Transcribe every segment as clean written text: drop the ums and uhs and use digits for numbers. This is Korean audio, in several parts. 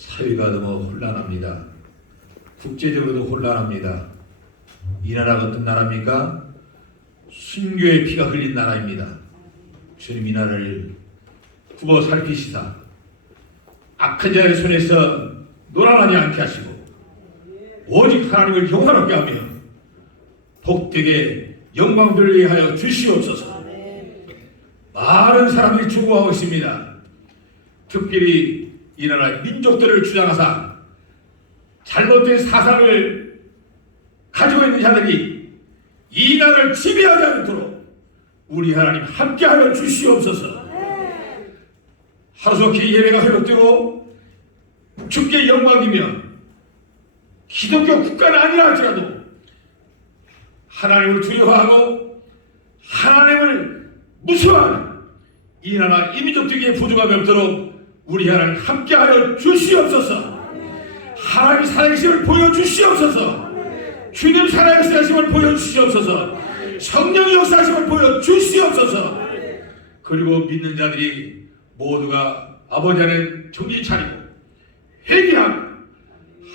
사회가 너무 혼란합니다. 국제적으로도 혼란합니다. 이 나라가 어떤 나라입니까? 순교의 피가 흘린 나라입니다. 주님 이 나라를 굽어 살피시사 악한 자의 손에서 놀아나지 않게 하시고 오직 하나님을 영화롭게 하며 복되게 영광 돌리게 하여 주시옵소서. 많은 사람들이 추구하고 있습니다. 특별히 이 나라 민족들을 주장하사 잘못된 사상을 가지고 있는 자들이 이 나라를 지배하지 않도록 우리 하나님 함께하여 주시옵소서. 하루속히 예배가 회복되고 주께 영광이며 기독교 국가는 아니라 할지라도 하나님을 두려워하고 하나님을 무서워하는 이 나라 이민족들에게 부족함이 없도록 우리 하나님 함께하여 주시옵소서. 하나님 살아계심을 보여주시옵소서. 주님 살아계심을 보여주시옵소서. 성령의 역사하심을 보여주시옵소서. 그리고 믿는 자들이 모두가 아버지 안에 정신 차리고 회개하고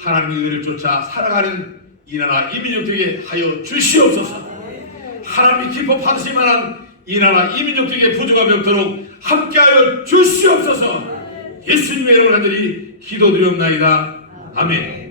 하나님의 의를 쫓아 살아가는 이 나라 이민족들에게 하여 주시옵소서. 하나님이 기뻐 받으실 만한 이 나라 이민족들에게 부족함이 없도록 함께하여 주시옵소서. 예수님의 이름으로 간절히 기도드리옵나이다. 아멘.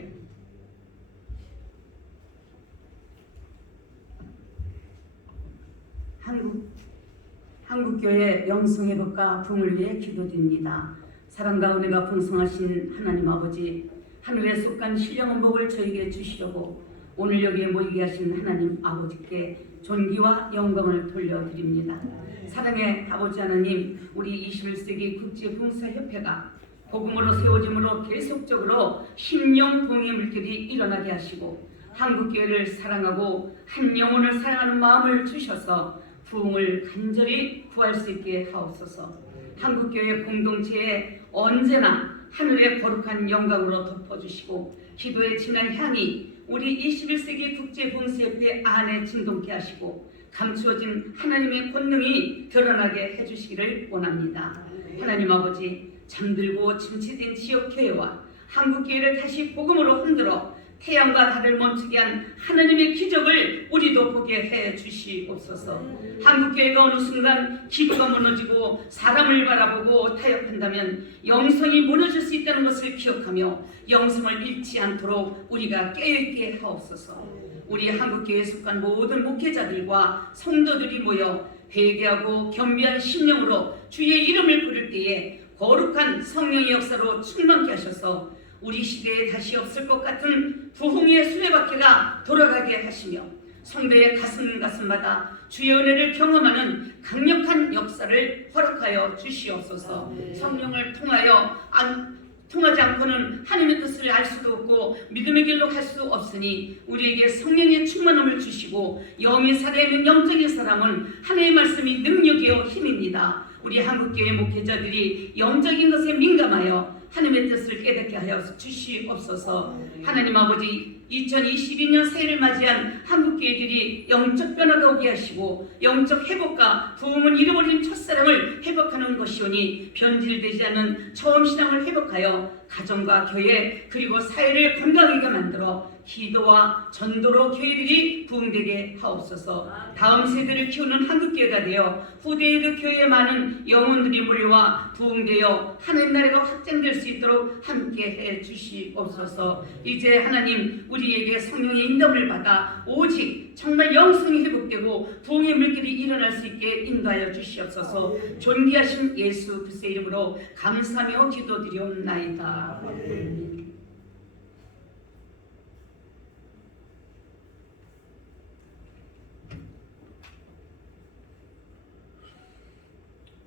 한국교회 영성회복과 부흥을 위해 기도드립니다. 사랑과 은혜가 풍성하신 하나님 아버지, 하늘에 속한 신령한 복을 저에게 주시려고 오늘 여기에 모이게 하신 하나님 아버지께 존귀와 영광을 돌려드립니다. 사랑의 아버지 하나님, 우리 21세기 국제봉사협회가 복음으로 세워짐으로 계속적으로 심령 동의 물결이 일어나게 하시고 한국교회를 사랑하고 한 영혼을 사랑하는 마음을 주셔서 부흥을 간절히 구할 수 있게 하옵소서. 한국교회 공동체에 언제나 하늘의 거룩한 영광으로 덮어주시고 기도의 진한 향이 우리 21세기 국제봉사협회 안에 진동케 하시고 감추어진 하나님의 권능이 드러나게 해주시기를 원합니다. 하나님 아버지, 잠들고 침체된 지역교회와 한국교회를 다시 복음으로 흔들어 태양과 달을 멈추게 한 하나님의 기적을 우리도 보게 해 주시옵소서. 한국교회가 어느 순간 기도가 무너지고 사람을 바라보고 타협한다면 영성이 무너질 수 있다는 것을 기억하며 영성을 잃지 않도록 우리가 깨어있게 하옵소서. 우리 한국교회에 속한 모든 목회자들과 성도들이 모여 회개하고 겸비한 심령으로 주의 이름을 부를 때에 거룩한 성령의 역사로 충만케 하셔서 우리 시대에 다시 없을 것 같은 부흥의 수레바퀴가 돌아가게 하시며 성도의 가슴마다 주의 은혜를 경험하는 강력한 역사를 허락하여 주시옵소서. 성령을 통하지 않고는 하나님의 뜻을 알 수도 없고 믿음의 길로 갈 수 없으니 우리에게 성령의 충만함을 주시고 영이 살아있는 영적인 사람은 하나님의 말씀이 능력이요 힘입니다. 우리 한국교회 목회자들이 영적인 것에 민감하여 하나님의 뜻을 깨닫게 하여 주시옵소서. 하나님 아버지, 2022년 새해를 맞이한 한국교회들이 영적 변화가 오게 하시고 영적 회복과 부흥을 잃어버린 첫사랑을 회복하는 것이오니 변질되지 않는 처음 신앙을 회복하여 가정과 교회 그리고 사회를 건강하게 만들어 기도와 전도로 교회들이 부흥되게 하옵소서. 다음 세대를 키우는 한국교회가 되어 후대의 그 교회에 많은 영혼들이 몰려와 부흥되어 하나님 나라가 확장될 수 있도록 함께해 주시옵소서. 이제 하나님 우리에게 성령의 인도를 받아 오직 정말 영성이 회복되고 부흥의 물길이 일어날 수 있게 인도하여 주시옵소서. 존귀하신 예수 그리스도의 이름으로 감사하며 기도드리옵나이다.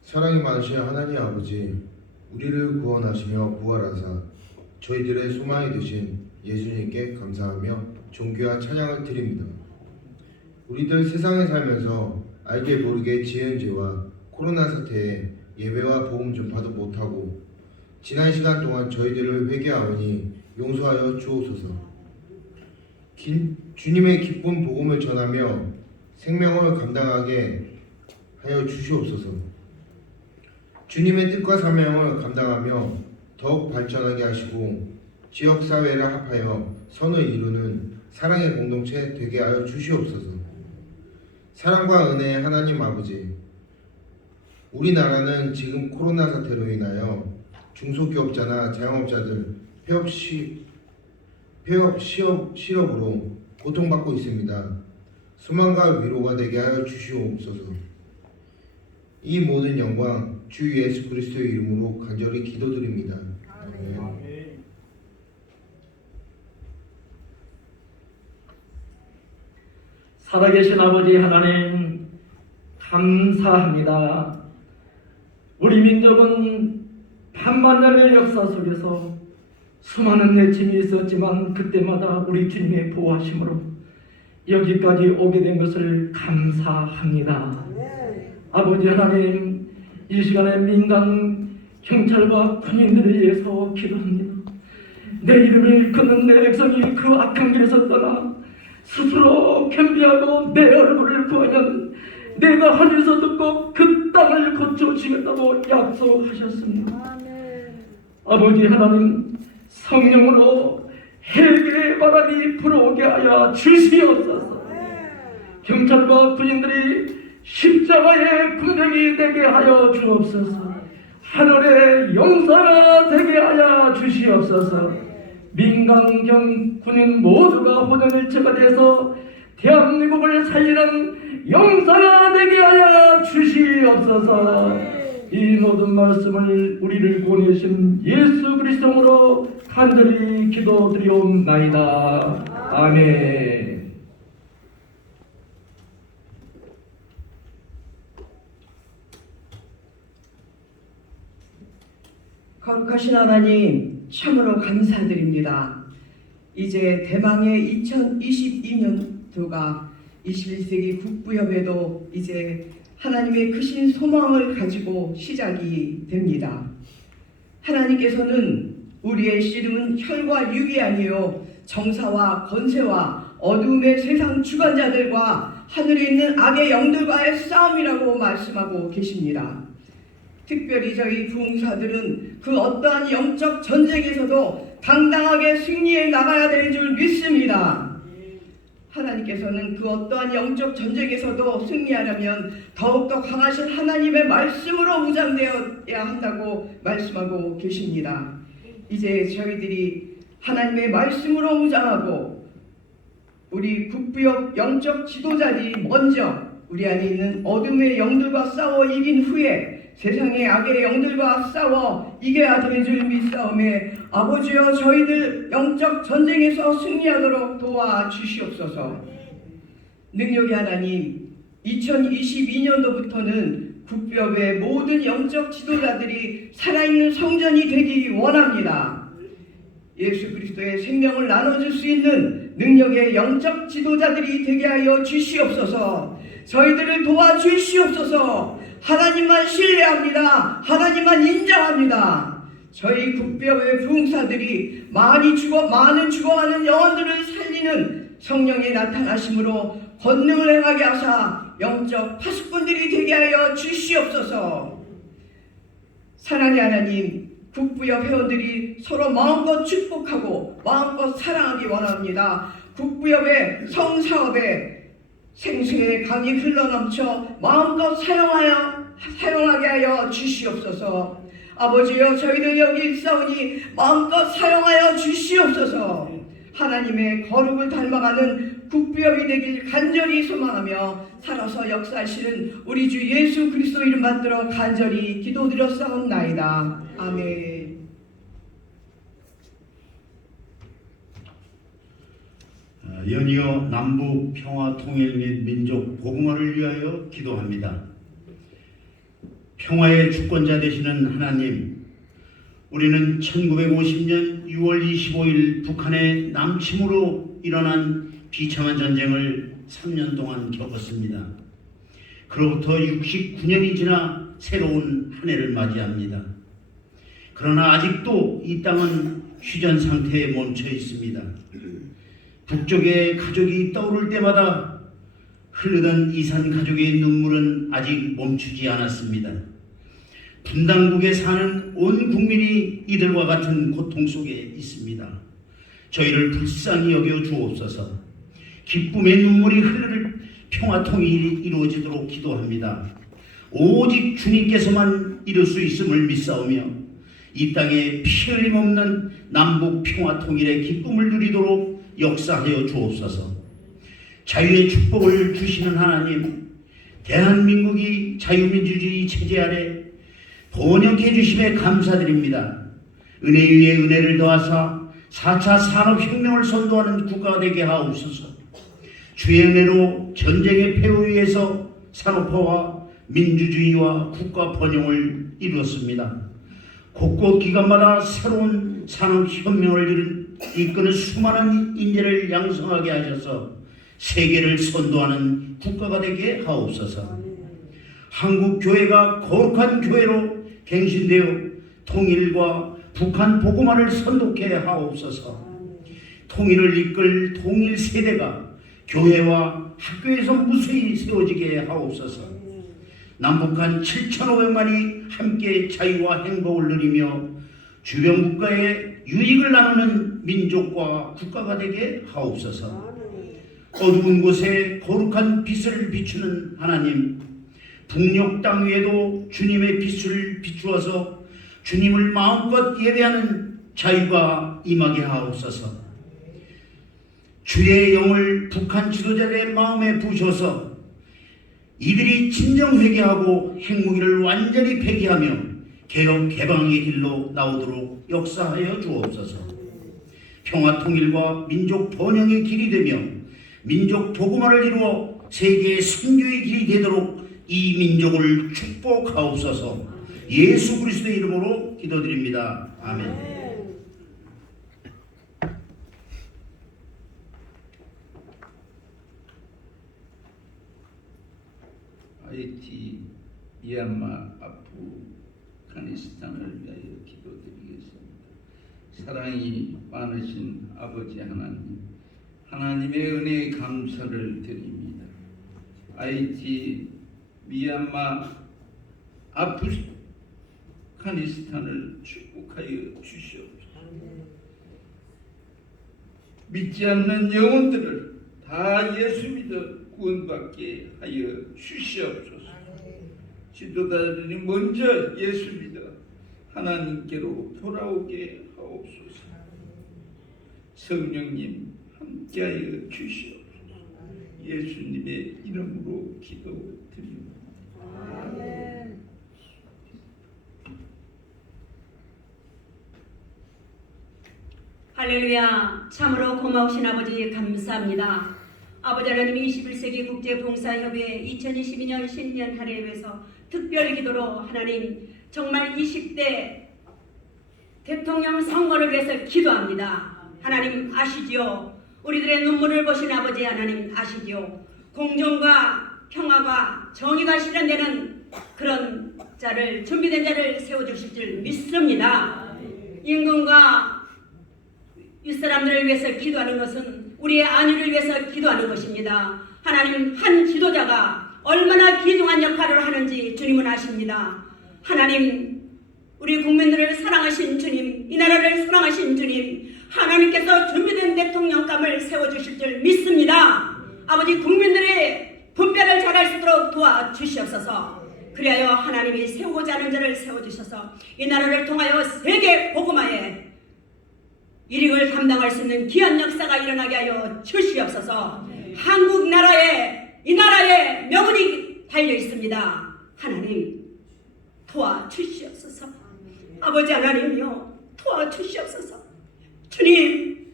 사랑이 많으신 하나님 아버지, 우리를 구원하시며 부활하사 저희들의 소망이 되신 예수님께 감사하며 존귀와 찬양을 드립니다. 우리들 세상에 살면서 알게 모르게 지은 죄와 코로나 사태에 예배와 복음 전파도 못하고 지난 시간 동안 저희들을 회개하오니 용서하여 주옵소서. 주님의 기쁜 복음을 전하며 생명을 감당하게 하여 주시옵소서. 주님의 뜻과 사명을 감당하며 더욱 발전하게 하시고 지역사회를 합하여 선을 이루는 사랑의 공동체 되게 하여 주시옵소서. 사랑과 은혜의 하나님 아버지, 우리나라는 지금 코로나 사태로 인하여 중소기업자나 자영업자들 폐업 실업으로 고통받고 있습니다. 소망과 위로가 되게 하여 주시옵소서. 이 모든 영광 주 예수 그리스도의 이름으로 간절히 기도드립니다. 아멘. 살아계신 아버지 하나님 감사합니다. 우리 민족은 반만년의 역사 속에서 수많은 내침이 있었지만 그때마다 우리 주님의 보호하심으로 여기까지 오게 된 것을 감사합니다. 아버지 하나님, 이 시간에 민간 경찰과 군인들을 위해서 기도합니다. 내 이름을 걷는 내 백성이 그 악한 길에서 떠나 스스로 겸비하고 내 얼굴을 구하면 내가 하늘에서 듣고 그 땅을 고쳐주시겠다고 약속하셨습니다. 아버지 하나님, 성령으로 회개의 바람이 불어오게 하여 주시옵소서. 경찰과 군인들이 십자가의 군병이 되게 하여 주옵소서. 하늘의 용사가 되게 하여 주시옵소서. 민간경 군인 모두가 혼연일체가 돼서 대한민국을 살리는 용사가 되게 하여 주시옵소서. 이 모든 말씀을 우리를 보내신 예수 그리스도로 간절히 기도드리옵나이다. 아멘. 거룩하신 하나님, 참으로 감사드립니다. 이제 대망의 2022년도가 21세기 국부협에도 이제 하나님의 크신 소망을 가지고 시작이 됩니다. 하나님께서는 우리의 씨름은 혈과 육이 아니요 정사와 권세와 어둠의 세상 주관자들과 하늘에 있는 악의 영들과의 싸움이라고 말씀하고 계십니다. 특별히 저희 부흥사들은 그 어떠한 영적 전쟁에서도 당당하게 승리해 나가야 되는 줄 믿습니다. 하나님께서는 그 어떠한 영적 전쟁에서도 승리하려면 더욱더 강하신 하나님의 말씀으로 무장되어야 한다고 말씀하고 계십니다. 이제 저희들이 하나님의 말씀으로 무장하고 우리 국부역 영적 지도자들이 먼저 우리 안에 있는 어둠의 영들과 싸워 이긴 후에 세상의 악의 영들과 싸워 이겨야 되는 줄 믿사오매 아버지여 저희들 영적 전쟁에서 승리하도록 도와주시옵소서. 능력의 하나님, 2022년도부터는 국벽의 모든 영적 지도자들이 살아있는 성전이 되기 원합니다. 예수 그리스도의 생명을 나눠줄 수 있는 능력의 영적 지도자들이 되게 하여 주시옵소서. 저희들을 도와주시옵소서. 하나님만 신뢰합니다. 하나님만 인정합니다. 저희 국벽의 부흥사들이 많은 죽어가는 영혼들을 살리는 성령의 나타나심으로 권능을 행하게 하사 영적 파수꾼들이 되게 하여 주시옵소서. 사랑의 하나님, 국부협 회원들이 서로 마음껏 축복하고 마음껏 사랑하기 원합니다. 국부협의 성사업에 생수의 강이 흘러넘쳐 마음껏 사용하게 하여 주시옵소서. 아버지여 저희들 여기 있사오니 마음껏 사용하여 주시옵소서. 하나님의 거룩을 닮아가는 국부협이 되길 간절히 소망하며 살아서 역사하시는 우리 주 예수 그리스도 이름 받들어 간절히 기도드렸사옵나이다. 아멘. 연이어 남북 평화 통일 및 민족 복음화를 위하여 기도합니다. 평화의 주권자 되시는 하나님, 우리는 1950년 6월 25일 북한의 남침으로 일어난 비참한 전쟁을 3년 동안 겪었습니다. 그로부터 69년이 지나 새로운 한 해를 맞이합니다. 그러나 아직도 이 땅은 휴전 상태에 멈춰 있습니다. 북쪽의 가족이 떠오를 때마다 흐르던 이산 가족의 눈물은 아직 멈추지 않았습니다. 분당국에 사는 온 국민이 이들과 같은 고통 속에 있습니다. 저희를 불쌍히 여겨 주옵소서. 기쁨의 눈물이 흐르는 평화통일이 이루어지도록 기도합니다. 오직 주님께서만 이룰 수 있음을 믿사오며 이 땅에 피 흘림 없는 남북 평화통일의 기쁨을 누리도록 역사하여 주옵소서. 자유의 축복을 주시는 하나님, 대한민국이 자유민주주의 체제 아래 번영해 주심에 감사드립니다. 은혜 위에 은혜를 더하사 4차 산업혁명을 선도하는 국가가 되게 하옵소서. 주의 은혜로 전쟁의 폐허 위에서 산업화와 민주주의와 국가 번영을 이루었습니다. 곳곳 기관마다 새로운 산업혁명을 이끄는 수많은 인재를 양성하게 하셔서 세계를 선도하는 국가가 되게 하옵소서. 한국 교회가 거룩한 교회로 갱신되어 통일과 북한 복음화를 선독해 하옵소서. 통일을 이끌 통일 세대가 교회와 학교에서 무수히 세워지게 하옵소서. 남북한 7,500만이 함께 자유와 행복을 누리며 주변 국가의 유익을 나누는 민족과 국가가 되게 하옵소서. 어두운 곳에 거룩한 빛을 비추는 하나님, 북녘 땅 위에도 주님의 빛을 비추어서 주님을 마음껏 예배하는 자유가 임하게 하옵소서. 주의 영을 북한 지도자들의 마음에 부으셔서 이들이 진정 회개하고 핵무기를 완전히 폐기하며 개혁 개방의 길로 나오도록 역사하여 주옵소서. 평화 통일과 민족 번영의 길이 되며 민족 복음화를 이루어 세계의 선교의 길이 되도록 이 민족을 축복하옵소서. 예수 그리스도의 이름으로 기도드립니다. 아멘. 하이티, 미얀마, 아프가니스탄을 위하여 기도드리겠습니다. 사랑이 많으신 아버지 하나님, 하나님의 은혜에 감사를 드립니다. 하이티, 미얀마, 아프가니스탄을 축복하여 주시옵소서. 믿지 않는 영혼들을 다 예수 믿어 구원받게 하여 주시옵소서. 지도자들이 먼저 예수 믿어 하나님께로 돌아오게 하옵소서. 성령님 함께하여 주시옵소서. 예수님의 이름으로 기도드립니다. 아멘. 할렐루야. 참으로 고마우신 아버지 감사합니다. 아버지 하나님, 21세기 국제봉사협의회 2022년 신년 할애회에서 특별 기도로 하나님 정말 20대 대통령 선거를 위해서 기도합니다. 하나님 아시지요? 우리들의 눈물을 보신 아버지 하나님 아시지요? 공정과 평화가 정의가 실현되는 그런 자를, 준비된 자를 세워주실 줄 믿습니다. 임금과 윗사람들을 위해서 기도하는 것은 우리의 안위를 위해서 기도하는 것입니다. 하나님, 한 지도자가 얼마나 귀중한 역할을 하는지 주님은 아십니다. 하나님, 우리 국민들을 사랑하신 주님, 이 나라를 사랑하신 주님, 하나님께서 준비된 대통령감을 세워주실 줄 믿습니다. 아버지, 국민들의 분별을 잘할 수 있도록 도와주시옵소서. 그리하여 하나님이 세우고자 하는 자를 세워주셔서 이 나라를 통하여 세계 복음화에 일익을 감당할 수 있는 귀한 역사가 일어나게 하여 주시옵소서. 한국 나라에, 이 나라에 명운이 달려 있습니다. 하나님 도와주시옵소서. 아버지 하나님이요, 도와주시옵소서. 주님,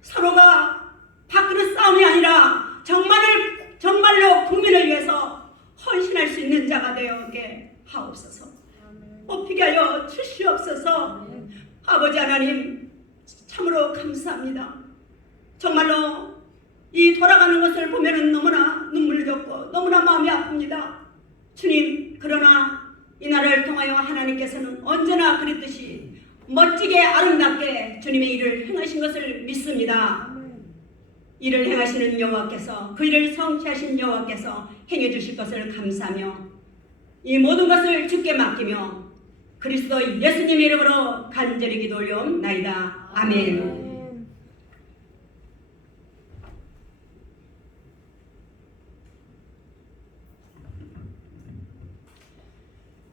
서로가 밥그릇 싸움이 아니라 정말로 국민을 위해서 헌신할 수 있는 자가 되게 하옵소서. 뽑히게 하여 주시옵소서. 아버지 하나님, 참으로 감사합니다. 정말로 이 돌아가는 것을 보면 너무나 눈물겹고 너무나 마음이 아픕니다. 주님, 그러나 이 나라를 통하여 하나님께서는 언제나 그랬듯이 멋지게 아름답게 주님의 일을 행하신 것을 믿습니다. 일을 행하시는 여호와께서, 그 일을 성취하신 여호와께서 행해 주실 것을 감사하며 이 모든 것을 주께 맡기며 그리스도 예수님 이름으로 간절히 기도 올려옵나이다. 아멘.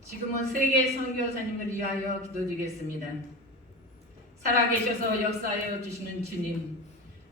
지금은 세계 선교사님을 위하여 기도드리겠습니다. 살아계셔서 역사하여 주시는 주님,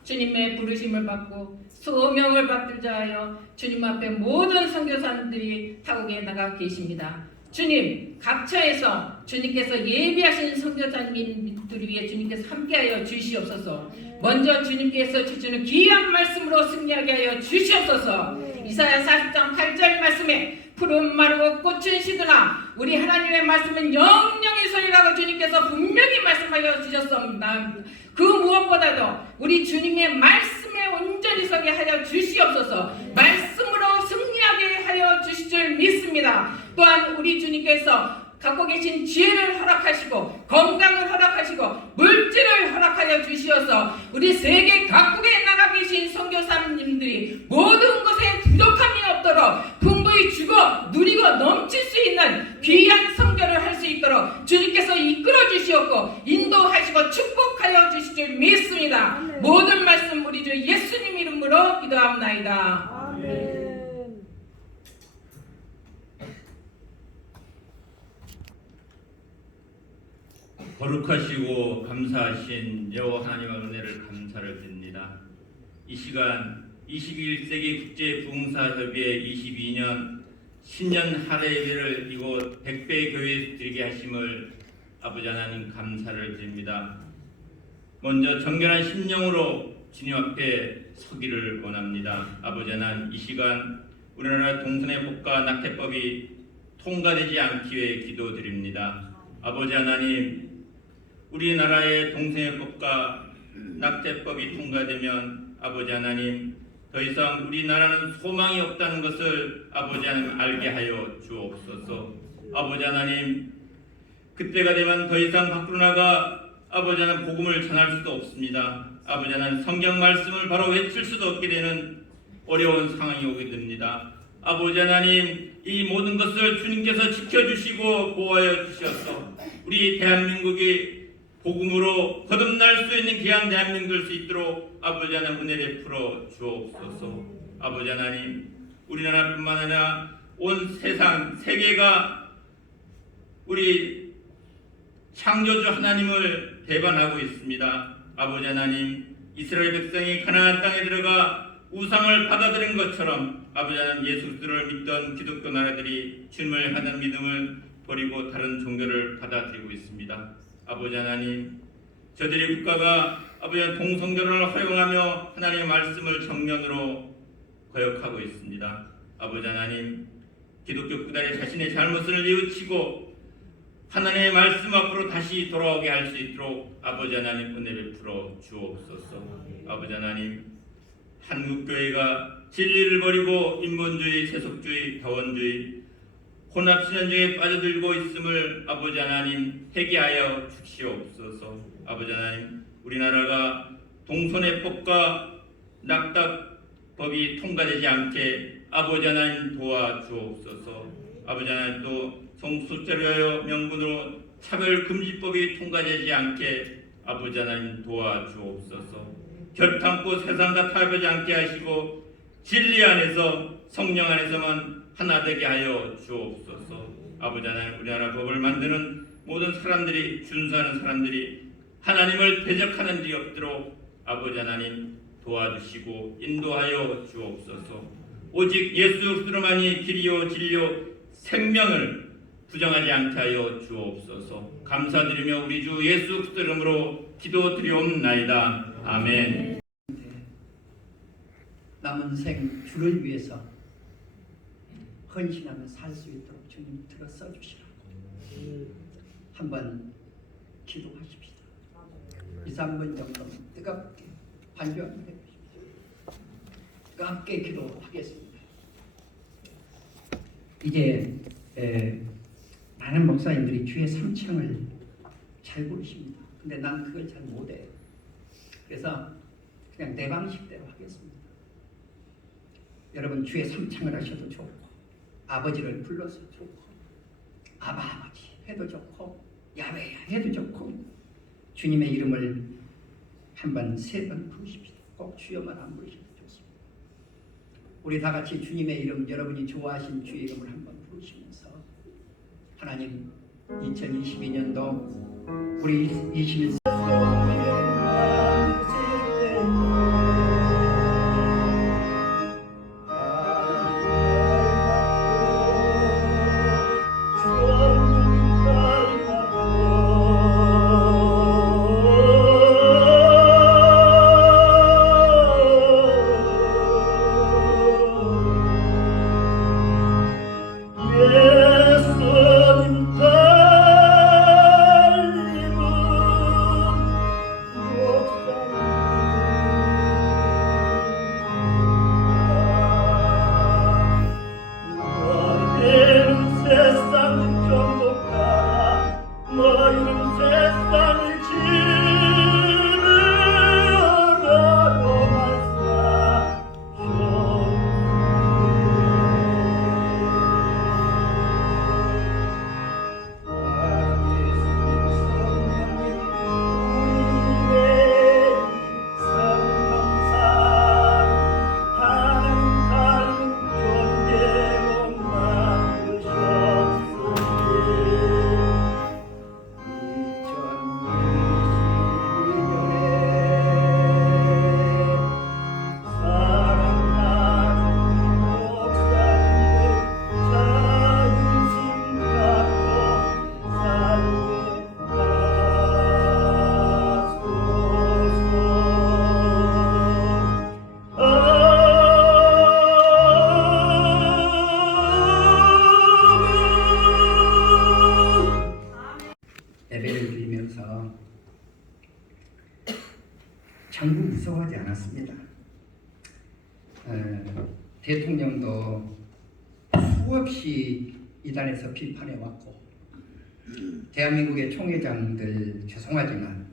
주님의 부르심을 받고 소명을 받들자 하여 주님 앞에 모든 선교사님들이 타국에 나가 계십니다. 주님, 각처에서 주님께서 예비하신 선교사님들을 위해 주님께서 함께하여 주시옵소서. 먼저 주님께서 주시는 귀한 말씀으로 승리하게 하여 주시옵소서. 이사야 40장 8절 말씀에 푸른 마르고 꽃은 시드나 우리 하나님의 말씀은 영영이 서리라고 주님께서 분명히 말씀하여 주셨습니다. 그 무엇보다도 우리 주님의 말씀에 온전히 서게 하여 주시옵소서. 말씀으로 승리하게 하여 주실 줄 믿습니다. 또한 우리 주님께서 갖고 계신 지혜를 허락하시고 건강을 허락하시고 물질을 허락하여 주시어서 우리 세계 각국에 나가 계신 선교사님들이 모든 것에 부족함이 없도록 풍부히 주고 누리고 넘칠 수 있는 귀한 선교를 할 수 있도록 주님께서 이끌어 주시옵고 인도하시고 축복하여 주실 줄 믿습니다. 모든 말씀 우리 주 예수님 이름으로 기도합나이다. 거룩하시고 감사하신 여호와 하나님의 은혜를 감사를 드립니다. 이 시간 21세기 국제부흥사협의회 22년 신년 할례예배를 이곳 백배교회에서 드리게 하심을 아버지 하나님 감사를 드립니다. 먼저 정결한 심령으로 주님 앞에 서기를 원합니다. 아버지 하나님, 이 시간 우리나라 동선의 법과 낙태법이 통과되지 않기 위해 기도드립니다. 아버지 하나님, 우리나라의 동성애법과 낙태법이 통과되면 아버지 하나님, 더 이상 우리나라는 소망이 없다는 것을 아버지 하나님 알게 하여 주옵소서. 아버지 하나님, 그때가 되면 더 이상 밖으로 나가 아버지 하나님 복음을 전할 수도 없습니다. 아버지 하나님, 성경 말씀을 바로 외칠 수도 없게 되는 어려운 상황이 오게 됩니다. 아버지 하나님, 이 모든 것을 주님께서 지켜주시고 보호하여 주셔서 우리 대한민국이 복음으로 거듭날 수 있는 귀한 대한민국 될 수 있도록 아버지 하나님 은혜 베풀어 주옵소서. 아버지 하나님, 우리나라뿐만 아니라 온 세상 세계가 우리 창조주 하나님을 배반하고 있습니다. 아버지 하나님, 이스라엘 백성이 가나안 땅에 들어가 우상을 받아들인 것처럼 아버지 하나님, 예수 그리스도를 믿던 기독교 나라들이 주님을 하는 믿음을 버리고 다른 종교를 받아들이고 있습니다. 아버지 하나님, 저들의 국가가 아버지 하나님 동성결혼을 허용하며 하나님의 말씀을 정면으로 거역하고 있습니다. 아버지 하나님, 기독교 국가들이 자신의 잘못을 뉘우치고 하나님의 말씀 앞으로 다시 돌아오게 할 수 있도록 아버지 하나님 은혜 베풀어 주옵소서. 아버지 하나님, 한국교회가 진리를 버리고 인본주의, 세속주의, 다원주의, 혼합신앙주의에 빠져들고 있음을 아버지 하나님 회개하여 주시옵소서. 아버지 하나님, 우리나라가 동성애법과 낙태법이 통과되지 않게 아버지 하나님 도와주옵소서. 아버지 하나님, 또 성소수자를 위하여 명분으로 차별금지법이 통과되지 않게 아버지 하나님 도와주옵소서. 결탄코 세상과 타협하지 않게 하시고 진리 안에서 성령 안에서만 하나 되게 하여 주옵소서. 아버지 하나님, 우리나라 법을 만드는 모든 사람들이, 준수하는 사람들이 하나님을 대적하는 일이 없도록 아버지 하나님 도와주시고 인도하여 주옵소서. 오직 예수 그리스도만이 길이요 진리요 생명을 부정하지 않게 하여 주옵소서. 감사드리며 우리 주 예수 그리스도 이름으로 기도드리옵나이다. 아멘. 남은 생 주를 위해서 헌신하며 살 수 있도록 주님 들어 써주시라고 한번 기도하십시다. 2, 3분 정도 뜨겁게 반주 한번 해보십시오. 뜨겁게 기도하겠습니다. 이제 많은 목사님들이 주의 삼창을 잘 부르십니다. 근데 난 그걸 잘 못해요. 그래서 그냥 내 방식대로 하겠습니다. 여러분, 주의 삼창을 하셔도 좋고 아버지를 불러서 좋고 아바 아버지 해도 좋고 야훼야 해도 좋고 주님의 이름을 한번 3번 부르십시오. 꼭 주여만 안 부르셔도 좋습니다. 우리 다 같이 주님의 이름, 여러분이 좋아하신 주의 이름을 한번 부르시면서 하나님 2022년도 우리 21세 예배를 드리면서 전부 무서워하지 않았습니다. 대통령도 수없이 이단에서 비판해왔고 대한민국의 총회장들 죄송하지만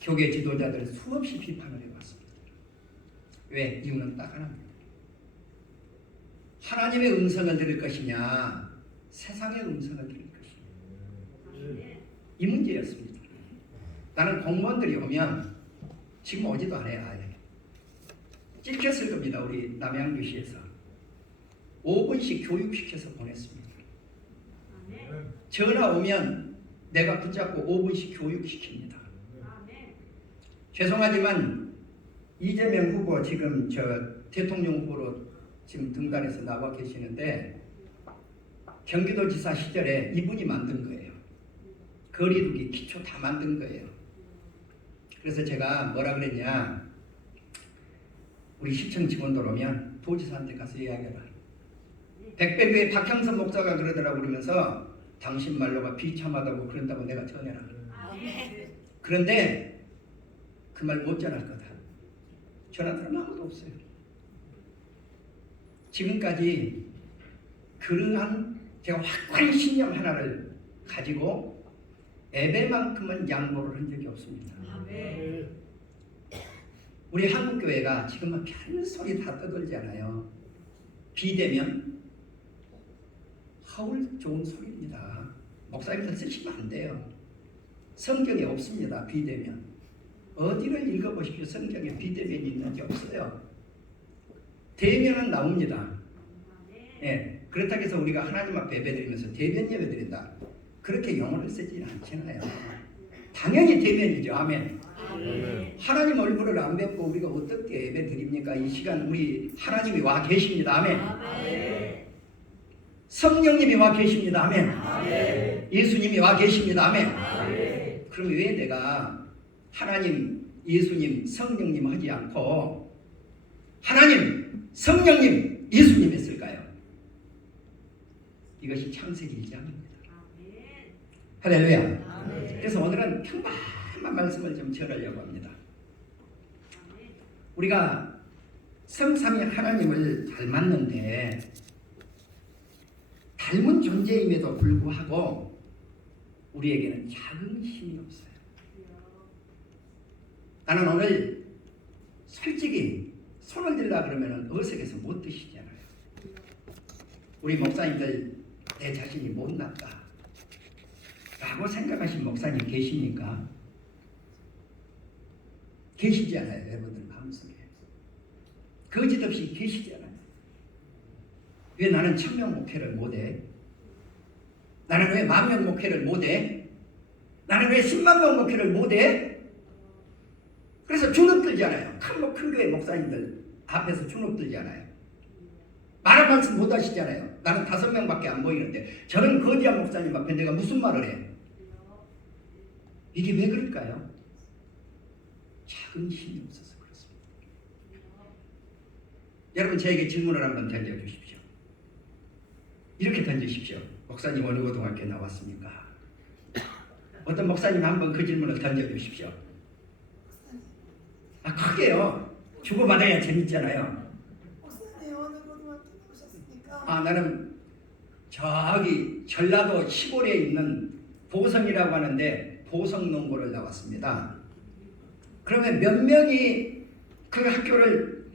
교계 지도자들 수없이 비판을 해왔습니다. 왜? 이유는 딱 하나입니다. 하나님의 음성을 들을 것이냐 세상의 음성을 들을 것이냐 이 문제였습니다. 나는 공무원들이 오면 지금 오지도 않아요. 아예 찍혔을 겁니다. 우리 남양주시에서 5분씩 교육시켜서 보냈습니다. 전화 오면 내가 붙잡고 5분씩 교육시킵니다. 죄송하지만 이재명 후보 지금 저 대통령 후보로 지금 등단해서 나와 계시는데 경기도지사 시절에 이분이 만든 거예요. 거리두기 기초 다 만든 거예요. 그래서 제가 뭐라 그랬냐, 우리 시청 직원들 오면 도지사한테 가서 이야기해라. 백배교의 박형선 목사가 그러더라고. 그러면서 당신 말로가 비참하다고 그런다고 내가 전해라. 그런데 그 말 못 전할 거다. 전한 사람 아무도 없어요. 지금까지 그러한 제가 확고한 신념 하나를 가지고 예배만큼은 양보를 한 적이 없습니다. 우리 한국교회가 지금은 별 소리 다 떠들잖아요. 비대면 하울 좋은 소리입니다. 목사님들 쓰시면 안 돼요. 성경에 없습니다. 비대면. 어디를 읽어보십시오. 성경에 비대면이 있는지 없어요. 대면은 나옵니다. 예, 그렇다고 해서 우리가 하나님 앞에 예배드리면서 대면 예배드린다, 그렇게 용어를 쓰지는 않잖아요. 당연히 대면이죠. 아멘. 하나님 얼굴을 안 뵙고 우리가 어떻게 예배드립니까? 이 시간 우리 하나님이 와 계십니다. 아멘. 성령님이 와 계십니다. 아멘. 예수님이 와 계십니다. 아멘. 그럼 왜 내가 하나님, 예수님, 성령님 하지 않고 하나님, 성령님, 예수님 했을까요? 이것이 창세기 1장입니다. 할렐루야. 그래서 오늘은 평범한 말씀을 좀 전하려고 합니다. 우리가 성삼위 하나님을 닮았는데 닮은 존재임에도 불구하고 우리에게는 작은 힘이 없어요. 나는 오늘 솔직히 손을 들라 그러면 어색해서 못 드시잖아요. 우리 목사님들 내 자신이 못났다, 라고 생각하신 목사님 계십니까? 계시지 않아요, 여러분들 마음속에. 거짓 없이 계시지 않아요. 왜 나는 1000명 목회를 못해? 나는 왜 10,000명 목회를 못해? 나는 왜 10만 명 목회를 못해? 그래서 주눅들잖아요. 큰 교회 목사님들 앞에서 주눅들잖아요. 말한 말씀 못 하시잖아요. 나는 5명밖에 안 보이는데 저런 거지한 목사님 앞에 내가 무슨 말을 해? 이게 왜 그럴까요? 작은 힘이 없어서 그렇습니다. 여러분 저에게 질문을 한번 던져주십시오. 이렇게 던지십시오. 목사님 어느 고등학교 나왔습니까? 어떤 목사님 한번 그 질문을 던져주십시오. 크게요. 주고받아야 재밌잖아요. 목사님 어느 고등학교 나오셨습니까? 나는 저기 전라도 시골에 있는 보성이라고 하는데 보성농고를 나왔습니다. 그러면 몇 명이 그 학교를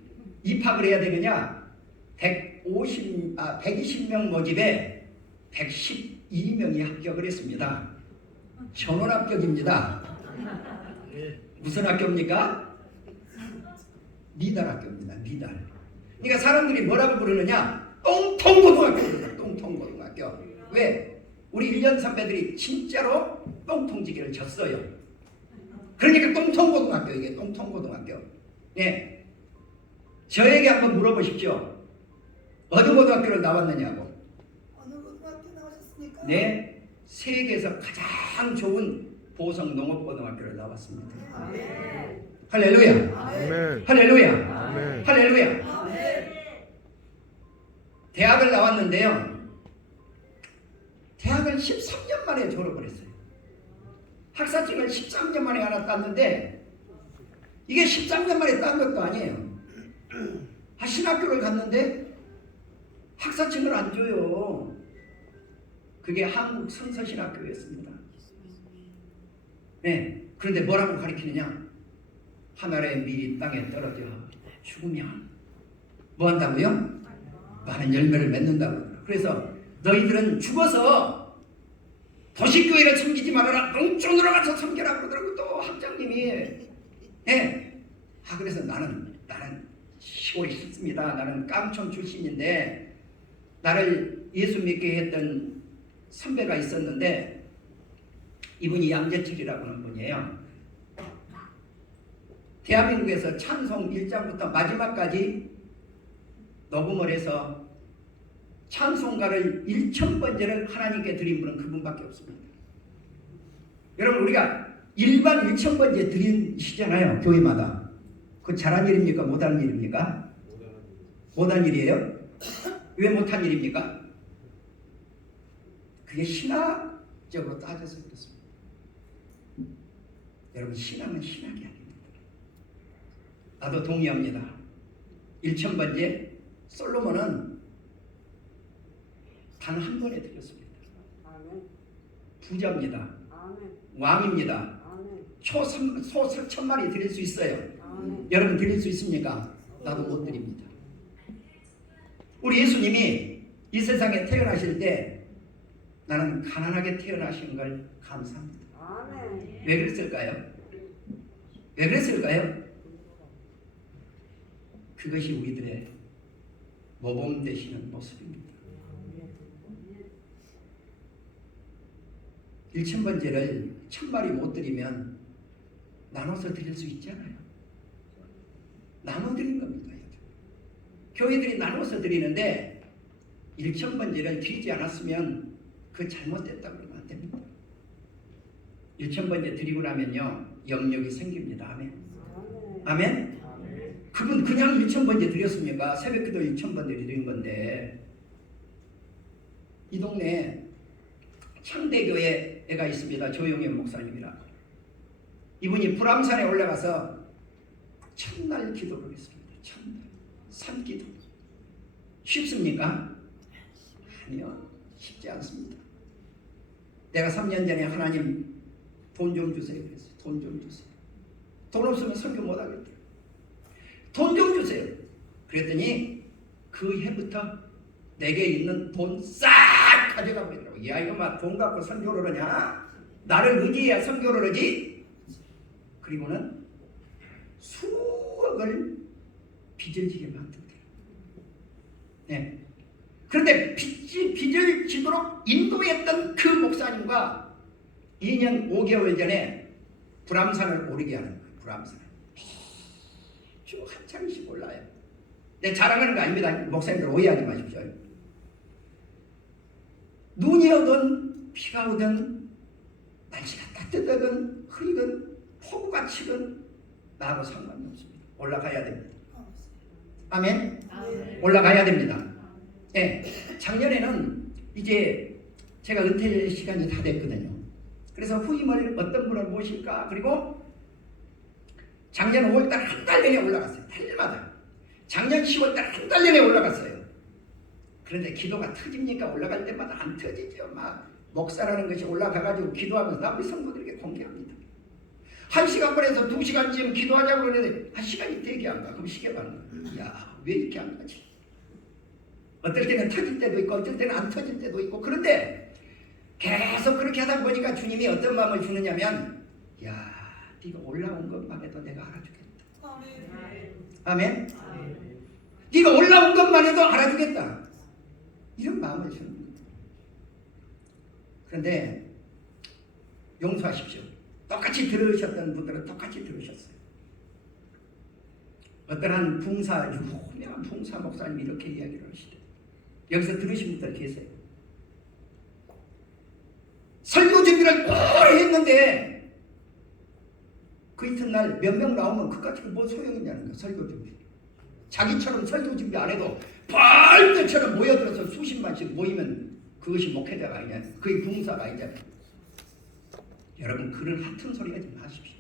입학을 해야 되느냐? 120명 모집에 112명이 합격을 했습니다. 전원 합격입니다. 무슨 학교입니까? 미달학교입니다. 미달. 그러니까 사람들이 뭐라고 부르느냐? 똥통고등학교입니다. 똥통고등학교. 왜? 우리 1년 선배들이 진짜로 똥통지기를 졌어요. 그러니까 똥통고등학교, 이게 똥통고등학교. 네. 저에게 한번 물어보십시오. 어느 고등학교를 나왔느냐고. 어느 고등학교 나오셨습니까? 네. 세계에서 가장 좋은 보성 농업고등학교를 나왔습니다. 아멘. 할렐루야. 아멘. 할렐루야. 아멘. 할렐루야. 아멘. 대학을 나왔는데요. 대학을 13년 만에 졸업을 했어요. 학사증을 13년 만에 하나 땄는데 이게 13년 만에 딴 것도 아니에요. 신학교를 갔는데 학사증을 안 줘요. 그게 한국 성서신학교였습니다. 네. 그런데 뭐라고 가르치느냐? 하늘의 밀이 땅에 떨어져 죽으면 뭐 한다고요? 많은 열매를 맺는다고. 그래서 너희들은 죽어서 도시교회를 섬기지 말아라. 농촌으로 가서 섬겨라 그러더라고. 또 학장님이. 네. 그래서 나는 시골이 싫습니다. 나는 깜촌 출신인데 나를 예수 믿게 했던 선배가 있었는데 이분이 양재철이라고 하는 분이에요. 대한민국에서 찬송 1장부터 마지막까지 녹음을 해서 찬송가를 1000번째를 하나님께 드린 분은 그분밖에 없습니다. 여러분 우리가 일반 1000번째 드리시잖아요. 교회마다. 그거 잘한 일입니까? 못한 일입니까? 못한 일이에요? 왜 못한 일입니까? 그게 신학적으로 따져서 그렇습니다. 여러분 신앙은 신학이 아닙니다. 나도 동의합니다. 1000번째 솔로몬은 단 한 번에 드렸습니다. 부자입니다. 왕입니다. 소 1000마리 드릴 수 있어요. 여러분 드릴 수 있습니까? 나도 못 드립니다. 우리 예수님이 이 세상에 태어나실 때 나는 가난하게 태어나신 걸 감사합니다. 왜 그랬을까요? 왜 그랬을까요? 그것이 우리들의 모범 되시는 모습입니다. 1000번째를 1000마리 못 드리면 나눠서 드릴 수 있잖아요. 나눠 드린 겁니다. 교회들이 나눠서 드리는데 1000번째를 드리지 않았으면 그 잘못됐다고 그러면 안 됩니다. 1000번째 드리고 나면요 영역이 생깁니다. 아멘. 아멘. 그분 그냥 1000번째 드렸습니까? 새벽기도 1000번째 드린 건데 이 동네에 창대교회 애가 있습니다. 조용현 목사님이라고. 이분이 불암산에 올라가서 첫날 기도를 했습니다. 첫날 산기도. 쉽습니까? 아니요. 쉽지 않습니다. 내가 3년 전에 하나님 돈 좀 주세요 그랬어요. 돈 좀 주세요. 돈 없으면 설교 못 하겠대요. 돈 좀 주세요. 그랬더니 그 해부터 내게 있는 돈 싹 가져가 버리더라고. 야 이거 막 돈 갖고 선교를 하냐? 나를 의지해야 선교를 하지. 그리고는 수억을 빚을 지게 만든다. 네. 그런데 빚을 지도록 인도했던 그 목사님과 2년 5개월 전에 불암산을 오르게 하는 거예요. 불암산을. 쭉 한참씩 올라요. 내 자랑하는 거 아닙니다. 목사님들 오해하지 마십시오. 눈이 오든 비가 오든 날씨가 따뜻하든 흐리든 폭우가 치든 나하고 상관이 없습니다. 올라가야 됩니다. 아멘? 올라가야 됩니다. 예, 작년에는 이제 제가 은퇴 시간이 다 됐거든요. 그래서 후임을 어떤 분을 모실까? 그리고 작년 5월달 한 달 내내 올라갔어요. 달마다. 작년 10월달 한 달 내내 올라갔어요. 그런데 기도가 터집니까? 올라갈 때마다 안 터지죠. 막 목사라는 것이 올라가가지고 기도하면서 나 우리 성도들에게 공개합니다. 1시간 반에서 2시간쯤 기도하자고 그러는데 1시간이 되게 안 가. 그럼 시계 봐는 거야. 야, 왜 이렇게 안 가지? 어떨 때는 터질 때도 있고 어떨 때는 안 터질 때도 있고. 그런데 계속 그렇게 하다 보니까 주님이 어떤 마음을 주느냐면, 야, 네가 올라온 것만 해도 내가 알아주겠다. 아멘? 네가 올라온 것만 해도 알아주겠다. 이런 마음을 주는 거예요. 그런데 용서하십시오. 똑같이 들으셨던 분들은 똑같이 들으셨어요. 어떠한 유명한 붕사 목사님이 이렇게 이야기를 하시대요. 여기서 들으신 분들 계세요. 설교 준비를 오래 했는데 그 이튿날 몇 명 나오면 그까지 뭐 소용이냐는 거야. 설교 준비. 자기처럼 설교 준비 안 해도 벌떼처럼 모여들어서 수십만씩 모이면 그것이 목회자가 아니냐. 그게 붕사가 아니냐. 여러분 그런 하튼 소리 하지 마십시오.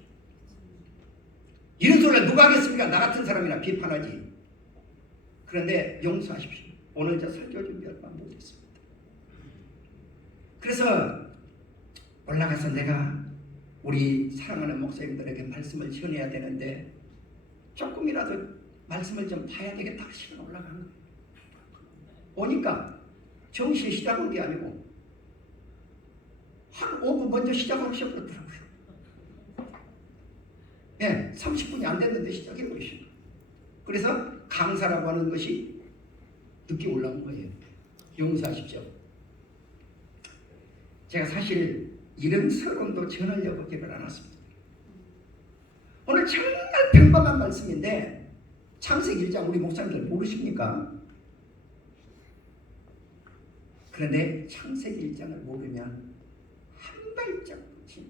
이런 소리를 누가 하겠습니까? 나 같은 사람이나 비판하지. 그런데 용서하십시오. 오늘 저 설교 준비 얼마 못했습니다. 그래서 올라가서 내가 우리 사랑하는 목사님들에게 말씀을 전해야 되는데 조금이라도 말씀을 좀 봐야 되겠다 하시면 올라가는 거예요. 오니까 정시에 시작한 게 아니고 한 5분 먼저 시작하셔버렸더라고요. 예, 30분이 안 됐는데 시작해버리시고. 그래서 강사라고 하는 것이 늦게 올라온 거예요. 용서하십시오. 제가 사실 이런 서론도 전하려고 하지를 않았습니다. 오늘 정말 평범한 말씀인데 창세기 1장 우리 목사님들 모르십니까? 그런데 창세기 1장을 모르면 한 발짝씩.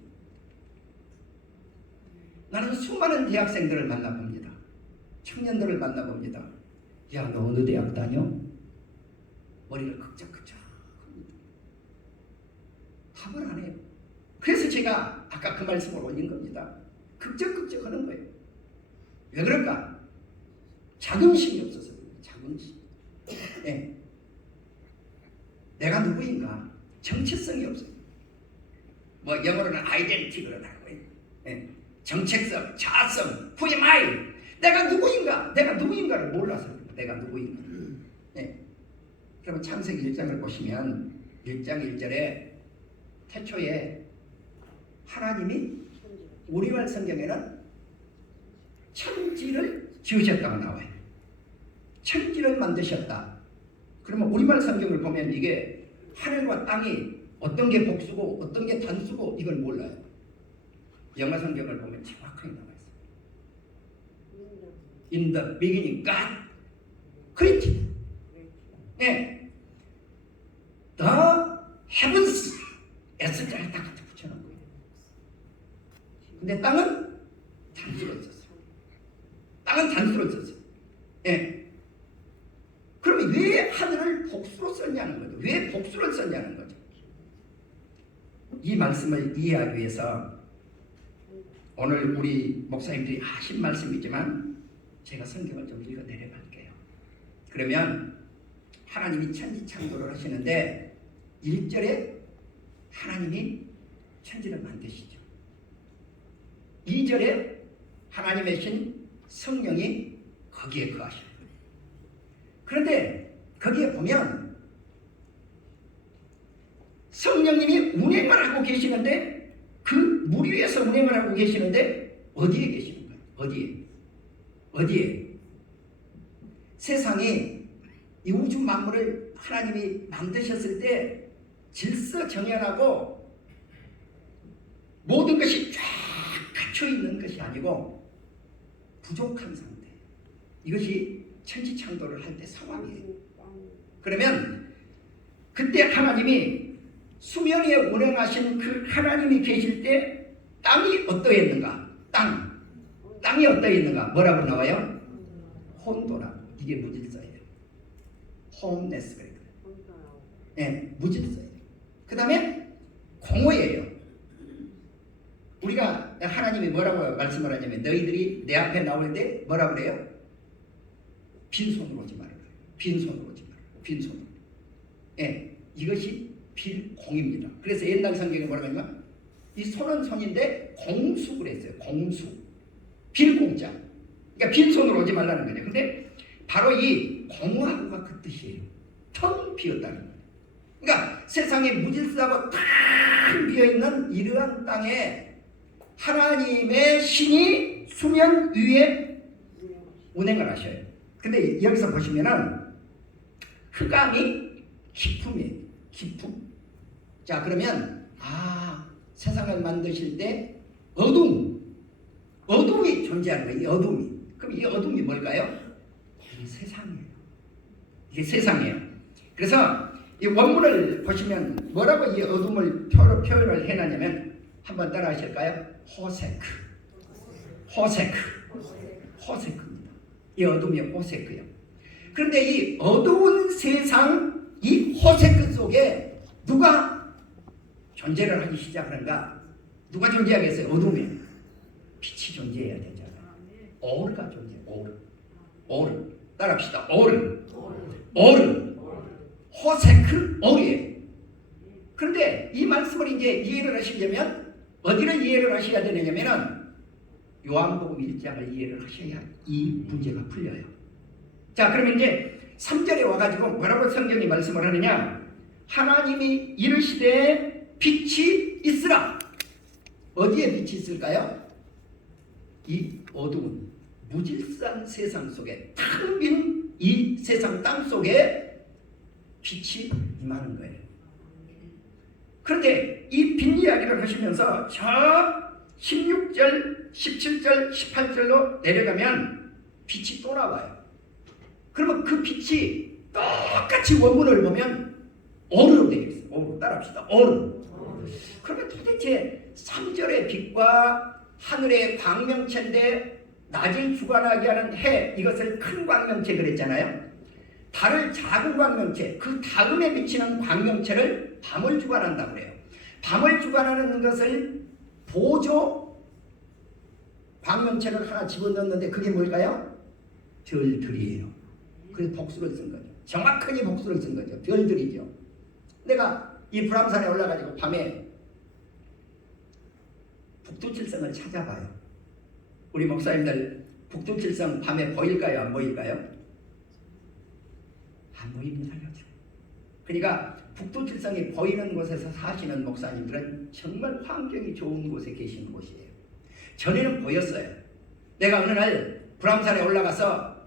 나는 수많은 대학생들을 만나봅니다. 청년들을 만나봅니다. 야, 너 어느 대학 다녀? 머리를 극적극적 합니다. 답을 안 해요. 그래서 제가 아까 그 말씀을 올린 겁니다. 극적극적 하는 거예요. 왜 그럴까? 자긍심이 없어서 그래요. 자긍심. 네. 내가 누구인가? 정체성이 없어요. 뭐 영어로는 아이덴티티 그러다고 해요. 네. 정체성, 자아성, who am I? 내가 누구인가? 내가 누구인가를 몰라서 내가 누구인가. 네. 그러면 창세기 1장을 보시면 1장 1절에 태초에 하나님이 우리말 성경에는 천지를 지으셨다고 나와요. 천지를 만드셨다. 그러면 우리말 성경을 보면 이게 하늘과 땅이 어떤 게 복수고 어떤 게 단수고 이걸 몰라요. 영어 성경을 보면 정확하게 나와 있어요. In the beginning, God created. 네. The heavens. S자를 딱 갖다 붙여놓은 거예요. 근데 땅은 단수로 썼어요. 땅은 단수로 썼어요. 네. 그럼 왜 하늘을 복수로 썼냐는 거죠. 왜 복수를 썼냐는 거죠. 이 말씀을 이해하기 위해서 오늘 우리 목사님들이 하신 말씀이지만 제가 성경을 좀 읽어 내려갈게요. 그러면 하나님이 천지 창조를 하시는데 1절에 하나님이 천지를 만드시죠. 2절에 하나님의 신 성령이 거기에 거하셔요. 그런데 거기에 보면 성령님이 운행을 하고 계시는데 물 위에서 운행을 하고 계시는데 어디에 계시는 거예요? 어디에? 세상에 이 우주 만물을 하나님이 만드셨을 때 질서정연하고 모든 것이 쫙 갖춰 있는 것이 아니고 부족한 상태. 이것이 천지창조를 할 때 상황이에요. 그러면 그때 하나님이 수면 위에 운행하신 그 하나님이 계실 때 땅이 어떠했는가? 땅이 어떠했는가? 뭐라고 나와요? 혼도라고. 이게 무질서예요. 홈네스가 있어요. 네, 무질서예요. 그 다음에 공허예요. 우리가 하나님이 뭐라고 말씀을 하냐면 너희들이 내 앞에 나올 때 뭐라고 그래요? 빈손으로 오지 말아요. 빈손으로 오지 말아요. 빈손으로. 예, 이것이 빌공입니다. 그래서 옛날 성경에 뭐라고 하냐면 이 손은 손인데 공수를 했어요. 공수. 빌공자. 그러니까 빈손으로 오지 말라는 거죠. 근데 바로 이 공허함과 그 뜻이에요. 텅 비었다는 거예요. 그러니까 세상에 무질서하고 탁 비어있는 이러한 땅에 하나님의 신이 수면 위에 운행을 하셔요. 근데 여기서 보시면은 흑암이 기품이에요. 기품. 자, 그러면 세상을 만드실 때 어둠이 존재하는 거예요. 이 어둠이. 그럼 이 어둠이 뭘까요? 이게 세상이에요. 이게 세상이에요. 그래서 이 원문을 보시면 뭐라고 이 어둠을 표현을 해놨냐면 한번 따라 하실까요? 호세크입니다. 이 어둠이 호세크예요. 그런데 이 어두운 세상, 이 호세크 속에 누가 존재를 하기 시작하는가? 누가 존재하겠어요? 어둠에 빛이 존재해야 되잖아요. 오르가 존재해요. 오르. 따라합시다. 오르. 호세크 오르예요. 그런데 이 말씀을 이제 이해를 하시려면 어디를 이해를 하셔야 되느냐면은 요한복음 1장을 이해를 하셔야 이 문제가 풀려요. 자, 그러면 이제 3절에 와가지고 뭐라고 성경이 말씀을 하느냐? 하나님이 이르시되 빛이 있으라. 어디에 빛이 있을까요? 이 어두운 무질서한 세상 속에 텅 빈 이 세상 땅 속에 빛이 임하는 거예요. 그런데 이 빛 이야기를 하시면서 저 16절, 17절, 18절로 내려가면 빛이 또 나와요. 그러면 그 빛이 똑같이 원문을 보면 오르로 되어 있어요. 오르. 따라합시다. 오르. 그러면 도대체 3절의 빛과 하늘의 광명체인데 낮을 주관하게 하는 해, 이것을 큰 광명체 그랬잖아요. 달을 작은 광명체, 그 다음에 비치는 광명체를 밤을 주관한다고 그래요. 밤을 주관하는 것을 보조 광명체를 하나 집어넣었는데 그게 뭘까요? 별들이에요. 그래서 복수를 쓴 거죠. 정확하게 복수를 쓴 거죠. 별들이죠. 내가 이 불암산에 올라가지고 밤에 북두칠성을 찾아봐요. 우리 목사님들 북두칠성 밤에 보일까요? 안 보일까요? 안 보입니다. 그러니까 북두칠성이 보이는 곳에서 사시는 목사님들은 정말 환경이 좋은 곳에 계시는 곳이에요. 전에는 보였어요. 내가 어느 날 불암산에 올라가서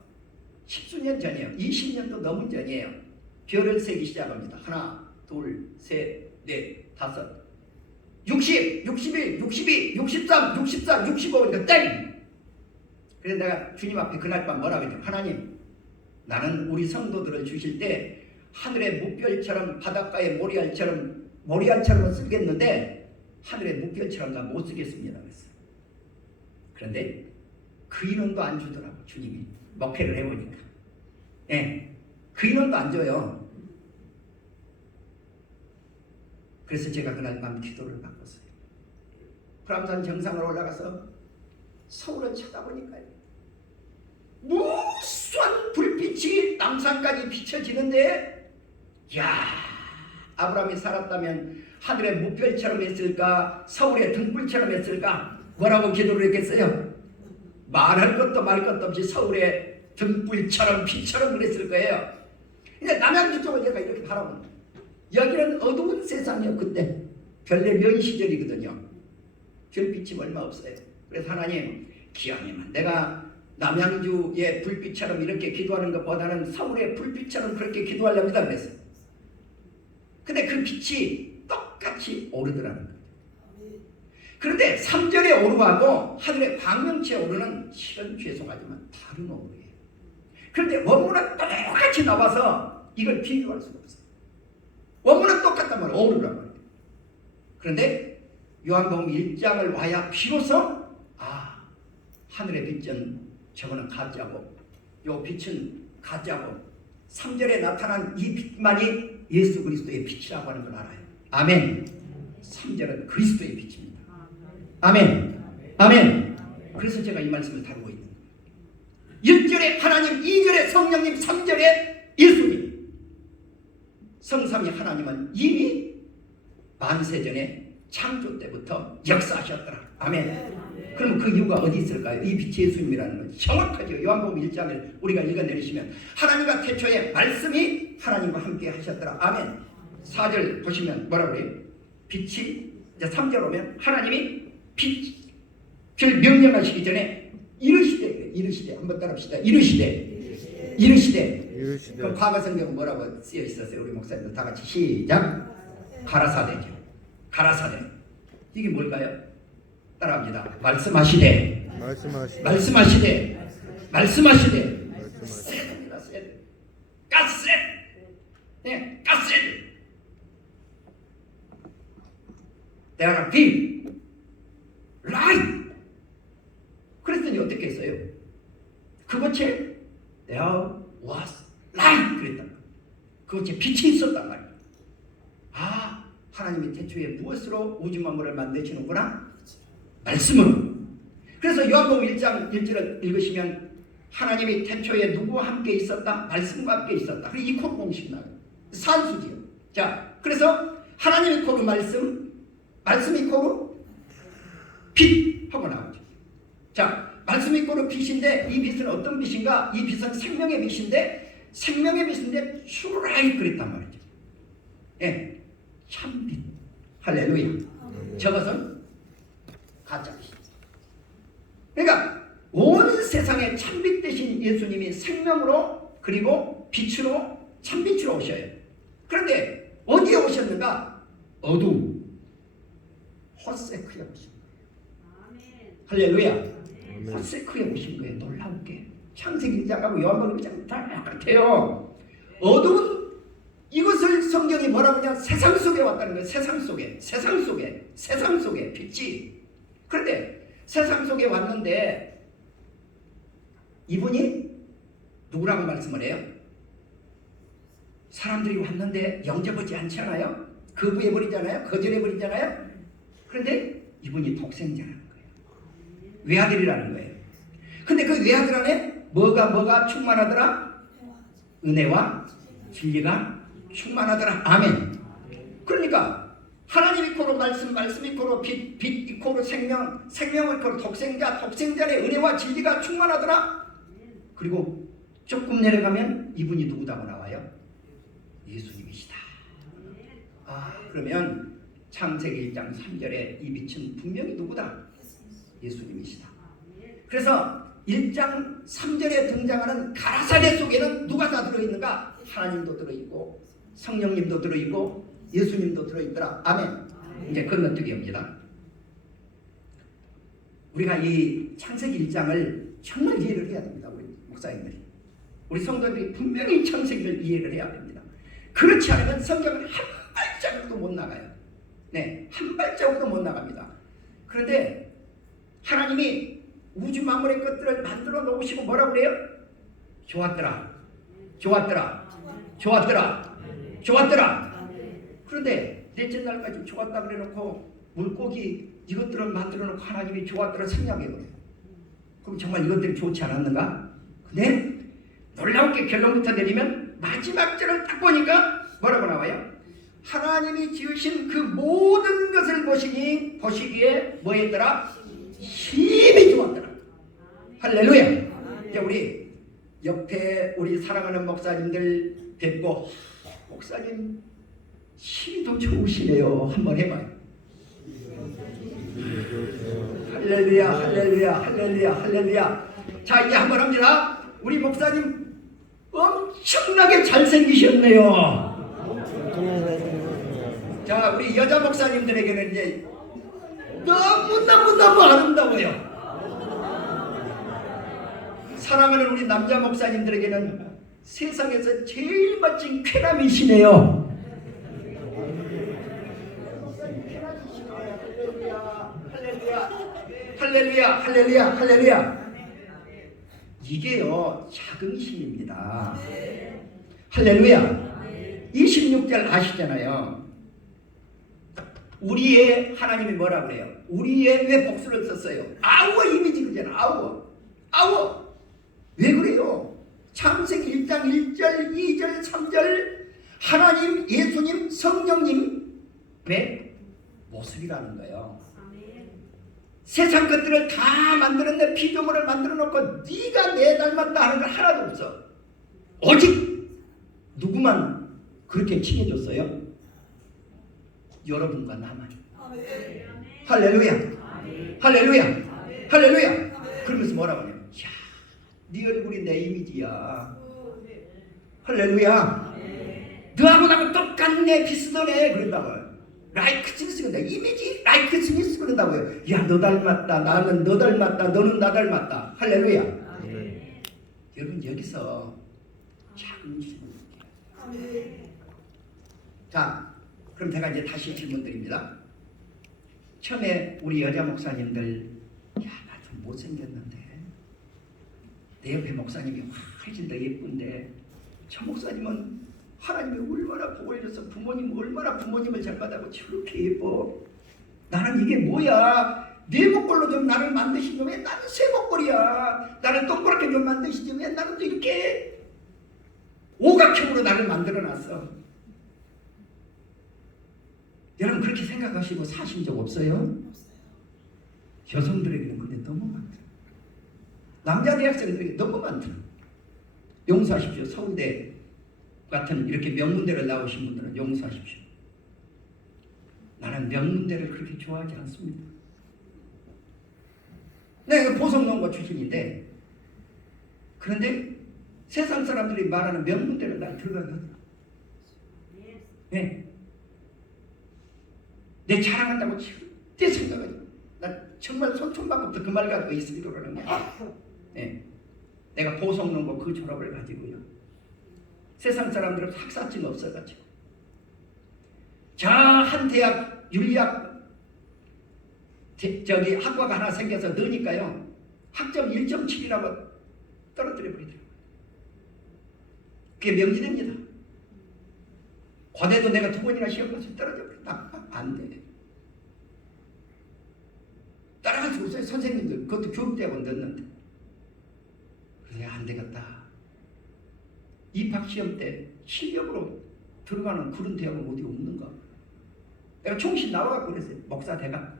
10수년 전이에요. 20년도 넘은 전이에요. 별을 세기 시작합니다. 하나, 둘, 셋, 넷, 다섯, 60, 61, 62, 63, 64, 65 그러니까 땡! 그래서 내가 주님 앞에 그날 밤 뭐라고 했죠? 하나님, 나는 우리 성도들을 주실 때 하늘의 묵별처럼 바닷가의 모리알처럼 쓰겠는데 하늘의 묵별처럼 다 못 쓰겠습니다. 그랬어요. 그런데 그 인원도 안 주더라고. 주님이 목회를 해보니까. 예, 그 인원도 안 줘요. 그래서 제가 그날 밤 기도를 바꿨어요. 불암산 정상으로 올라가서 서울을 쳐다보니까요. 무수한 불빛이 남산까지 비춰지는데, 야, 아브라함이 살았다면 하늘의 묵별처럼 했을까? 서울의 등불처럼 했을까? 뭐라고 기도를 했겠어요? 말할 것도 말 것도 없이 서울의 등불처럼 빛처럼 그랬을 거예요. 근데 남양주 쪽을 제가 이렇게 바라봅니다. 여기는 어두운 세상이요. 그때 별내 면 시절이거든요. 별빛이 얼마 없어요. 그래서 하나님, 기왕이면 내가 남양주의 불빛처럼 이렇게 기도하는 것보다는 서울의 불빛처럼 그렇게 기도하렵니다. 그래서 근데 그 빛이 똑같이 오르더라는 거예요. 그런데 3절에 오르하고 하늘의 광명치에 오르는 실은 죄송하지만 다른 오르예요. 그런데 원문은 똑같이 나와서 이걸 비교할 수가 없어요. 원문은 똑같단 말이에요. 오르란 말이에요. 그런데 요한복음 1장을 와야 비로소 하늘의 빛은 저거는 가짜고 요 빛은 가짜고 3절에 나타난 이 빛만이 예수 그리스도의 빛이라고 하는 걸 알아요. 아멘. 3절은 그리스도의 빛입니다. 아멘. 아멘. 그래서 제가 이 말씀을 다루고 있는 거예요. 1절에 하나님, 2절에 성령님, 3절에 예수님. 성삼위 하나님은 이미 만세전에 창조 때부터 역사하셨더라. 아멘. 그럼 그 이유가 어디 있을까요? 이 빛이 예수님이라는 건 정확하죠. 요한복음 1장을 우리가 읽어내리시면 하나님과 태초에 말씀이 하나님과 함께 하셨더라. 아멘. 4절 보시면 뭐라고 그래요? 빛이 이제 3절 오면 하나님이 빛을 명령하시기 전에 이르시되 한번 따라합시다. 이르시되 그 과거 성경은 뭐라고 쓰여 있었어요? 우리 목사님들 다 같이 시작. 가라사대죠. 가라사대. 이게 뭘까요? 따라합니다. 말씀하시되 세드입니다. 세드. 가스레드. 네, 가스레드. There are be light. 그랬더니 어떻게 했어요? 그것에 there was light 그랬단 말이에요. 그것에 빛이 있었단 말이에요. 하나님이 태초에 무엇으로 우주 만물을 만드시는구나? 말씀으로. 그래서 요한복음 1장 1절을 읽으시면 하나님이 태초에 누구와 함께 있었다? 말씀과 함께 있었다. 그리고 이 코로 공식 나요. 산수지요. 자, 그래서 하나님이 코로 말씀, 말씀이 코로 빛 하고 나오죠. 자, 말씀이 코로 빛인데 이 빛은 어떤 빛인가? 이 빛은 생명의 빛인데 슈라이 그랬단 말이죠. 예, 참빛. 할렐루야. 저것은 가짜빛. 그러니까 온 세상에 참빛 대신 예수님이 생명으로 그리고 빛으로 참빛으로 오셔요. 그런데 어디에 오셨는가? 어두움 호세크에 오신 거예요. 할렐루야. 호세크에 오신 거예요. 놀라운게 창세기 1장하고 요한복음 1장 다 똑같아요. 어두운 이것을 성경이 뭐라고 하냐? 세상 속에 왔다는 거예요. 세상 속에 빛이. 그런데 세상 속에 왔는데 이분이 누구라고 말씀을 해요? 사람들이 왔는데 영접하지 않지 않아요? 거부해버리잖아요? 거절해버리잖아요? 그런데 이분이 독생자라는 거예요. 외아들이라는 거예요. 근데 그 외아들 안에 뭐가 충만하더라? 은혜와 진리가 충만하더라. 아멘. 그러니까 하나님이 코로 말씀, 말씀이 코로 빛, 빛이 코로 생명, 생명을 코로 독생자, 독생자의 은혜와 진리가 충만하더라. 그리고 조금 내려가면 이분이 누구다고 나와요? 예수님이시다. 그러면 창세기 1장 3절에 이 빛은 분명히 누구다? 예수님이시다. 그래서 1장 3절에 등장하는 가라사대 속에는 누가 다 들어있는가? 하나님도 들어있고 성령님도 들어있고 예수님도 들어있더라. 아멘. 이제 건너뛰기 합니다. 우리가 이 창세기 1장을 정말 이해를 해야 됩니다. 우리 목사님들이. 우리 성도들이 분명히 창세기를 이해를 해야 됩니다. 그렇지 않으면 성경을 한 발자국도 못 나가요. 네, 한 발자국도 못 나갑니다. 그런데 하나님이 우주 만물의 것들을 만들어 놓으시고 뭐라고 그래요? 좋았더라. 그런데 넷째 날까지 좋았다 그래놓고 물고기 이것들을 만들어 놓고 하나님이 좋았더라 생략해버려요. 그럼 정말 이것들이 좋지 않았는가? 근데 놀라운 결론부터 내리면 마지막 절을 딱 보니까 뭐라고 나와요? 하나님이 지으신 그 모든 것을 보시기에 뭐 했더라? 힘이 좋았더라. 할렐루야. 이제 우리 옆에 우리 사랑하는 목사님들 뵙고 목사님 힘이 더 좋으시네요. 한번 해봐요. 할렐루야, 할렐루야, 할렐루야, 할렐루야. 자, 이제 한번 합니다. 우리 목사님 엄청나게 잘생기셨네요. 자, 우리 여자 목사님들에게는 이제 너무너무 아름다워요. 사랑하는 우리 남자 목사님들에게는 세상에서 제일 멋진 쾌남이시네요. 할렐루야, 할렐루야, 할렐루야. 이게요, 자긍심입니다. 할렐루야. 26절 아시잖아요. 우리의 하나님이 뭐라 그래요? 우리의 왜 복수를 썼어요? 아우어 이미지 그잖아. 아우어. 왜 그래요? 창세기 1장 1절, 2절, 3절 하나님, 예수님, 성령님의 모습이라는 거예요. 세상 것들을 다 만들었네. 피조물을 만들어 놓고 네가 내 닮았다 하는 건 하나도 없어. 오직 누구만 그렇게 칭해줬어요? 여러분과 나만. 할렐루야. 할렐루야. 할렐루야. 그러면서 뭐라고 하냐? 야, 네 얼굴이 내 이미지야. 할렐루야. 너하고 나하고 똑같네, 비슷하네. 그런다고요. 라이크스니스 그런다. 이미지 라이크스니스 그런다고요. 야, 너 닮았다. 나는 너 닮았다. 너는 나 닮았다. 할렐루야. 여러분 여기서 자긍심을 자, 그럼 제가 이제 다시 질문 드립니다. 처음에 우리 여자 목사님들, 야, 나 좀 못생겼는데 내 옆에 목사님이 훨씬 더 예쁜데 저 목사님은 하나님이 얼마나 복을 줘서 부모님 얼마나 부모님을 잘 받아고 저렇게 예뻐. 나는 이게 뭐야. 네 목걸로 좀 나를 만드시지 왜 나는 새 목걸이야. 나를 동그랗게 좀 만드시지 왜 나는 또 이렇게 오각형으로 나를 만들어놨어. 여러분 그렇게 생각하시고 사신 적 없어요? 여성들에게는 근데 너무 많다. 남자 대학생들에게 너무 많다. 용서하십시오. 서울대 같은 이렇게 명문대를 나오신 분들은 용서하십시오. 나는 명문대를 그렇게 좋아하지 않습니다. 내가 보성농고 출신인데 그런데 세상 사람들이 말하는 명문대를 난 들어가거든. 네. 내 자랑한다고 절대 생각하지. 나 정말 손톱만큼도 그 말 갖고 있으리라 그러는 거야. 네. 내가 보성농고 그 졸업을 가지고요. 세상 사람들은 학사증 없어가지고 자, 한 대학 윤리학 저기 학과가 하나 생겨서 넣으니까요 학점 1.7이라고 떨어뜨려 버리더라고요. 그게 명지됩니다. 과대도 내가 2번이나 시험 봐서 떨어져 버렸다. 안 돼. 따라가지고 선생님들 그것도 교육대학원 넣었는데 그래 안 되겠다. 입학시험 때 실력으로 들어가는 그런 대학은 어디 없는가? 내가 총신 나와갖고 그랬어요. 목사 대가.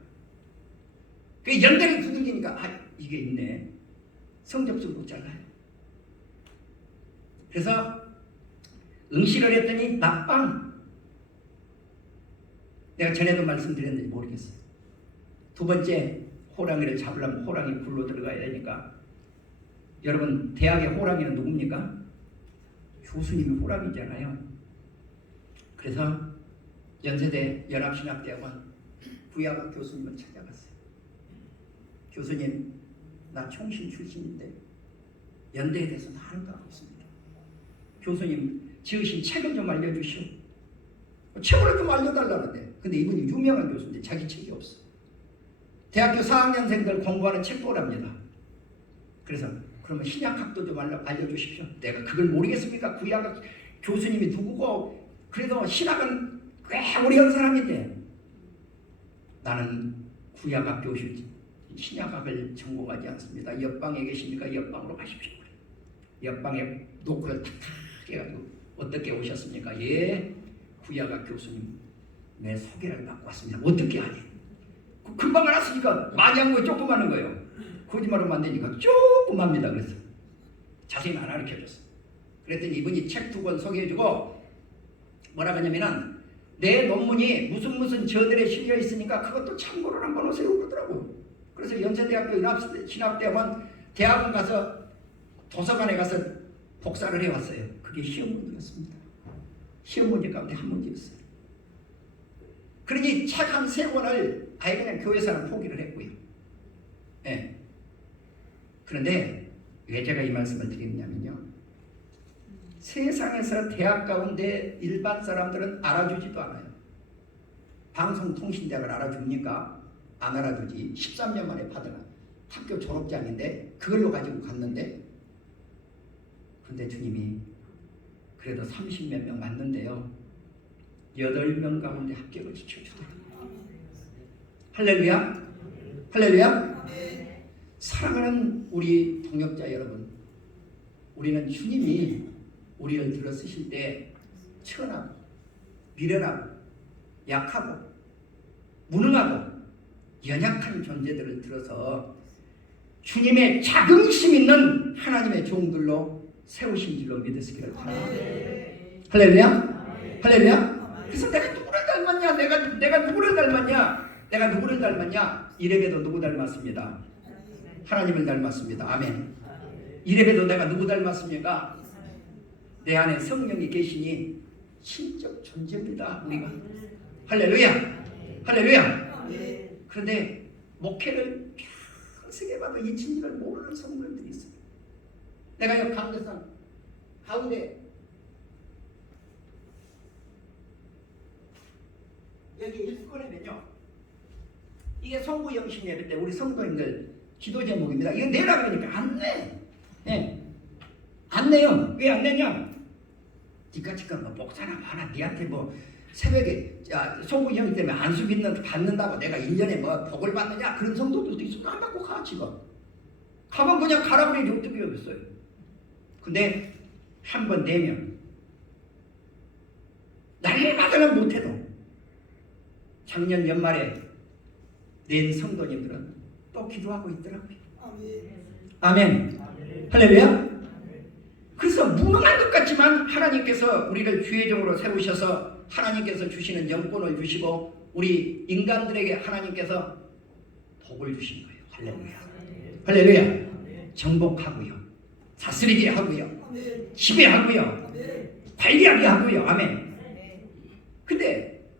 그 연달이 두들기니까 아 이게 있네. 성적도 못 잘라요. 그래서 응시를 했더니 낮방. 내가 전에도 말씀드렸는지 모르겠어요. 2번째 호랑이를 잡으려면 호랑이 굴로 들어가야 되니까 여러분 대학의 호랑이는 누굽니까? 교수님이 호랑이잖아요. 그래서 연세대 연합신학대학원 부야학 교수님을 찾아갔어요. 교수님, 나 총신 출신인데 연대에 대해서 아는 거 없습니다. 교수님, 지으신 책을 좀 알려주시오. 책을 좀 알려달라는데 근데 이분이 유명한 교수인데 자기 책이 없어. 대학교 4학년생들 공부하는 책 보랍니다. 그래서 그러면 신약학도 좀 알려주십시오. 내가 그걸 모르겠습니까? 구약학 교수님이 누구고 그래도 신학은 꽤 어려운 사람인데 나는 구약학 교수지 신약학을 전공하지 않습니다. 옆방에 계십니까? 옆방으로 가십시오. 옆방에 노크를 탁탁 해가지고 어떻게 오셨습니까? 예, 구약학 교수님 내 소개를 받고 왔습니다. 어떻게 하니? 금방 알았으니까 많이 한 거에 조금 하는 거예요. 거짓말하면 안 되니까 조금 합니다. 그래서 자세히 안 가르쳐줬어. 그랬더니 이분이 책 2권 소개해주고 뭐라고 하냐면은 내 논문이 무슨 저널에 실려 있으니까 그것도 참고로 한번 오세요 그러더라고. 그래서 연세대학교 진학대학원 대학원 가서 도서관에 가서 복사를 해왔어요. 그게 시험 문제였습니다. 시험 문제 가운데 한 문제였어요. 그러니 책 한 3권을 아예 그냥 교회사는 포기를 했고요. 예. 그런데 왜 제가 이 말씀을 드리느냐면요. 세상에서 대학 가운데 일반 사람들은 알아주지도 않아요. 방송통신대학을 알아줍니까? 안 알아주지. 13년 만에 받은 학교 졸업장인데 그걸로 가지고 갔는데, 근데 주님이 그래도 30몇 명 맞는데요 8명 가운데 합격을 지켜주더라고요. 할렐루야. 할렐루야. 사랑하는 우리 동역자 여러분, 우리는 주님이 우리를 들어 쓰실 때 천하고 미련하고 약하고 무능하고 연약한 존재들을 들어서 주님의 자긍심 있는 하나님의 종들로 세우신 줄로 믿으시기를 바랍니다. 할렐루야. 할렐루야. 그래서 내가 누구를 닮았냐? 내가 누구를 닮았냐? 내가 누구를 닮았냐? 이래봬도 누구 닮았습니다? 하나님을 닮았습니다. 아멘. 이래봬도 내가 누구 닮았습니까? 내 안에 성령이 계시니 신적 존재입니다. 우리가. 할렐루야. 할렐루야. 그런데 목회를 평생 해봐도 이 진리를 모르는 성도들이 있어요. 내가 이 가운데서 가운데 여기 일권에는요, 이게 성부 영신 예배 때 우리 성도님들 기도 제목입니다. 이거 내라 그러니까 안 내. 네. 안 내요. 왜 안 내냐? 니가 지금 뭐 목사나 하나 니한테 뭐 새벽에 성부 영신 때문에 안수 받는다고 내가 1년에 뭐 복을 받느냐? 그런 성도들도 있어. 안 받고 가 지금. 가면 그냥 가라 그러니 어떻게 하겠어요? 근데 한 번 내면 날마다는 못해도 작년 연말에 낸 성도님들은 또 기도하고 있더라고요. 아멘. 할렐루야. 그래서 무능한 것 같지만 하나님께서 우리를 주의종으로 세우셔서 하나님께서 주시는 영권을 주시고 우리 인간들에게 하나님께서 복을 주신 거예요. 할렐루야. 할렐루야. 정복하고요, 다스리게 하고요, 지배하고요, 관리하게 하고요. 아멘. 근데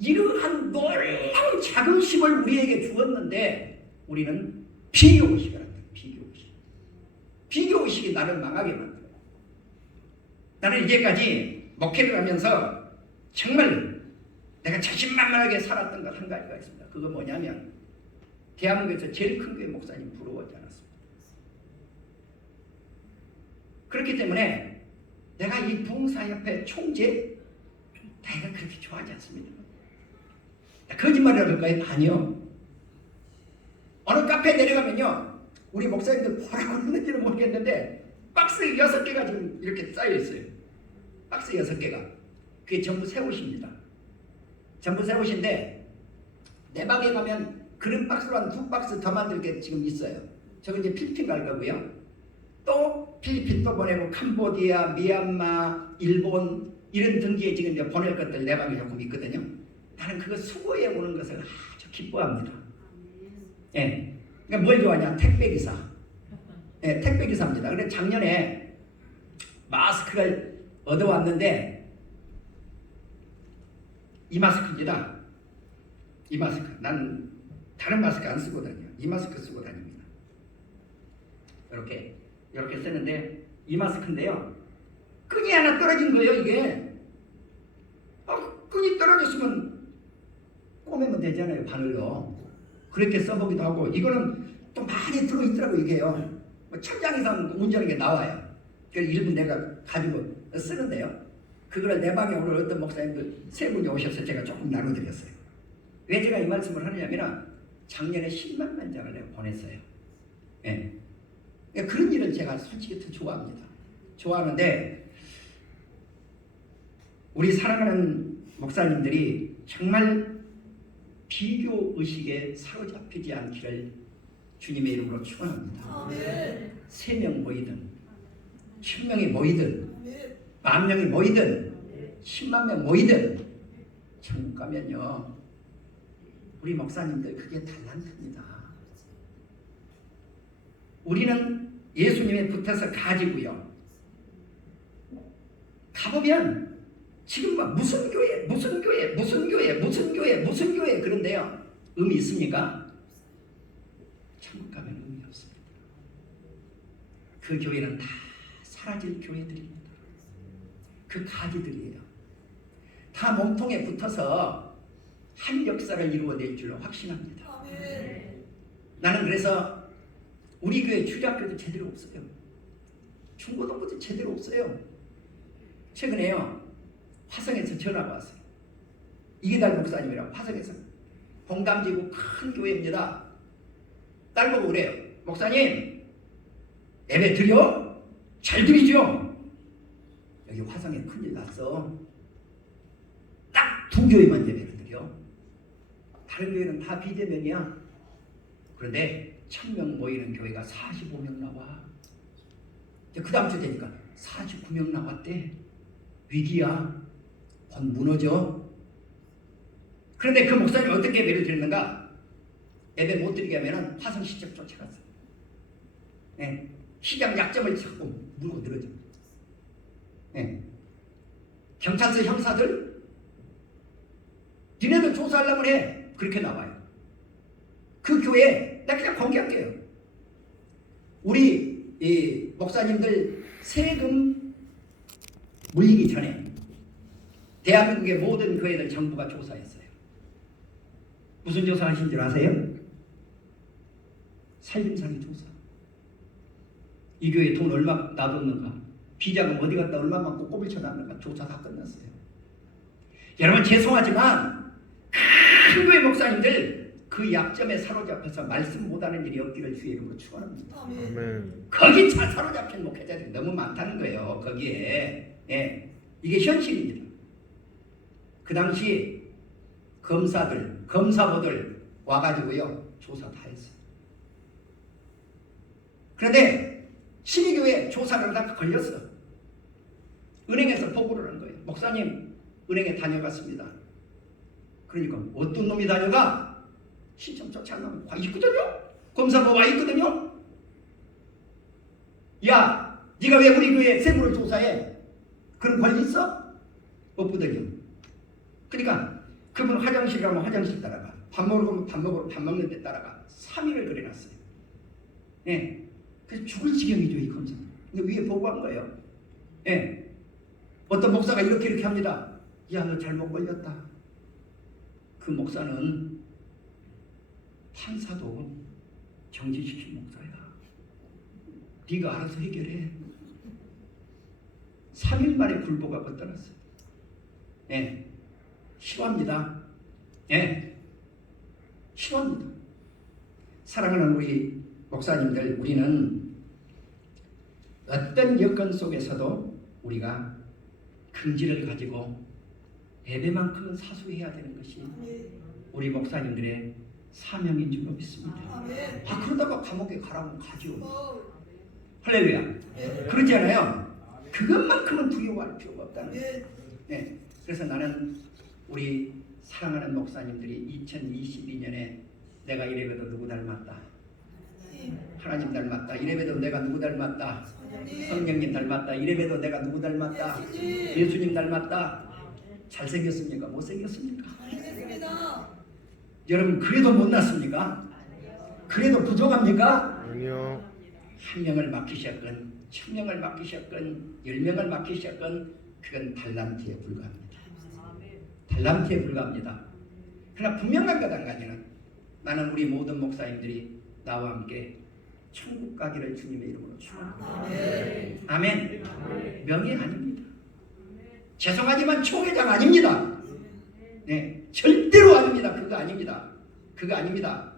이러한 놀라운 자긍심을 우리에게 주었는데 우리는 비교의식을 한다. 비교의식이 나를 망하게 만들어요. 나는 이제까지 목회를 하면서 정말 내가 자신만만하게 살았던 것 한 가지가 있습니다. 그건 뭐냐면 대한민국에서 제일 큰 교회 목사님 부러워하지 않았습니다. 그렇기 때문에 내가 이 부흥사협회 총재 내가 그렇게 좋아하지 않습니다. 거짓말이라고 할까요? 아니요. 어느 카페에 내려가면요, 우리 목사님들 뭐라고 그러는지는 모르겠는데 박스 6개가 지금 이렇게 쌓여 있어요. 박스 6개가. 그게 전부 새 옷입니다. 전부 새 옷인데 내 방에 가면 그런 박스로 한 2박스 더 만들 게 지금 있어요. 저거 이제 필리핀 갈 거고요. 또 필리핀도 보내고 캄보디아, 미얀마, 일본 이런 등지에 지금 이제 보낼 것들 내 방에 조금 있거든요. 나는 그거 수거해 오는 것을 아주 기뻐합니다. 예. 그러니까 뭘 좋아하냐? 택배기사. 예, 택배기사입니다. 그래 작년에 마스크를 얻어왔는데 이 마스크입니다. 이 마스크. 난 다른 마스크 안 쓰고 다녀요. 이 마스크 쓰고 다닙니다. 이렇게 쓰는데 이 마스크인데요. 끈이 하나 떨어진 거예요, 이게. 끈이 떨어졌으면 꼬매면 되잖아요, 바늘로. 그렇게 써보기도 하고, 이거는 또 많이 들어있더라고, 이게요. 천장 이상 운전하는 게 나와요. 그래서 일부 내가 가지고 쓰는데요. 그거를 내 방에 오늘 어떤 목사님들 3분이 오셔서 제가 조금 나눠드렸어요. 왜 제가 이 말씀을 하느냐면 작년에 10만 장을 내가 보냈어요. 예. 그런 일을 제가 솔직히 더 좋아합니다. 좋아하는데 우리 사랑하는 목사님들이 정말 비교의식에 사로잡히지 않기를 주님의 이름으로 축원합니다. 3명 모이든 1000명이 모이든 10,000명이 모이든 10만 명 모이든 천국 가면요, 우리 목사님들 그게 달란트입니다. 우리는 예수님에 붙어서 가지고요, 가보면 지금 막 무슨 교회 그런데요, 의미 있습니까? 천국 가면 의미 없습니다. 그 교회는 다 사라질 교회들입니다. 그 가지들이에요. 다 몸통에 붙어서 한 역사를 이루어낼 줄로 확신합니다. 나는 그래서 우리 교회 주일학교도 제대로 없어요. 중고등부도 제대로 없어요. 최근에요, 화성에서 전화가 왔어요. 이기달 목사님이라고, 화성에서 봉담지구 큰 교회입니다. 딸 보고 그래요. 목사님, 예배 드려? 잘 드리죠? 여기 화성에 큰일 났어. 딱 두 교회만 예배를 드려. 다른 교회는 다 비대면이야. 그런데 1000명 모이는 교회가 45명 나와. 그 다음 주 되니까 49명 나왔대. 위기야. 곧 무너져. 그런데 그 목사님 어떻게 예배를 드리는가? 예배 못 드리게 하면 화성 시청 쫓아갔어. 네. 시장 약점을 자꾸 물고 늘어져. 네. 경찰서 형사들, 니네들 조사하려면 해. 그렇게 나와요. 그 교회 나 그냥 공개할게요. 우리 이 목사님들 세금 물리기 전에 대한민국의 모든 교회들 정부가 조사했어요. 무슨 조사하신 줄 아세요? 살림살이 조사. 이 교회 돈 얼마 놔뒀는가, 비자금 어디 갔다 얼마 받고 꼬불 쳐놨는가 조사 다 끝났어요. 여러분, 죄송하지만 큰 교회 목사님들 그 약점에 사로잡혀서 말씀 못하는 일이 없기를 주의 이름으로 축원합니다. 아멘. 거기 잘 사로잡힌 목회자들이 너무 많다는 거예요. 거기에. 예, 이게 현실입니다. 그 당시 검사보들 와가지고요, 조사 다 했어요. 그런데 신의교회 조사를 다 걸렸어. 은행에서 보고를 한 거예요. 목사님, 은행에 다녀갔습니다. 그러니까 어떤 놈이 다녀가? 신청 쫓아간 놈이 와 있거든요. 검사가 와 있거든요. 야, 네가 왜 우리 교회 세무를 조사해? 그런 권리 있어? 없거든요. 그러니까 그분 화장실 가면 화장실 따라가, 밥 먹으러 가면 밥 먹는 데 따라가 3일을 그래놨어요. 예. 그래서 죽을 지경이죠, 이 검사. 근데 위에 보고한 거예요. 예. 어떤 목사가 이렇게 합니다. 야, 너 잘못 걸렸다. 그 목사는 판사도 정지시킨 목사야. 네가 알아서 해결해. 3일 만에 불보가 걷어났어요. 예. 싫어합니다. 예. 싫어합니다. 사랑하는 우리 목사님들, 우리는 어떤 여건 속에서도 우리가 긍지를 가지고 예배만큼은 사수해야 되는 것이 우리 목사님들의 사명인 줄로 믿습니다. 아, 그러다가 감옥에 가라면 가죠. 할렐루야. 그렇지 않아요? 그것만큼은 두려워할 필요가 없다는 거예요. 네. 그래서 나는 우리 사랑하는 목사님들이 2022년에 내가 이래봬도 누구 닮았다, 하나님 닮았다, 이래봬도 내가 누구 닮았다, 성령님 닮았다, 이래봬도 내가 누구 닮았다, 예수님 닮았다. 잘생겼습니까? 못생겼습니까? 여러분, 그래도 못났습니까? 그래도 부족합니까? 아니요. 한 명을 맡기셨건 1000명을 맡기셨건 10명을 맡기셨건 그건 달란트에 불과합니다. 달란트에 불과합니다. 그러나 분명한 것 한 가지는, 나는 우리 모든 목사님들이 나와 함께 천국 가기를 주님의 이름으로 축원합니다. 아멘. 명예 아닙니다. 죄송하지만 총회장 아닙니다. 네, 절대로 아닙니다. 그거 아닙니다. 그거 아닙니다.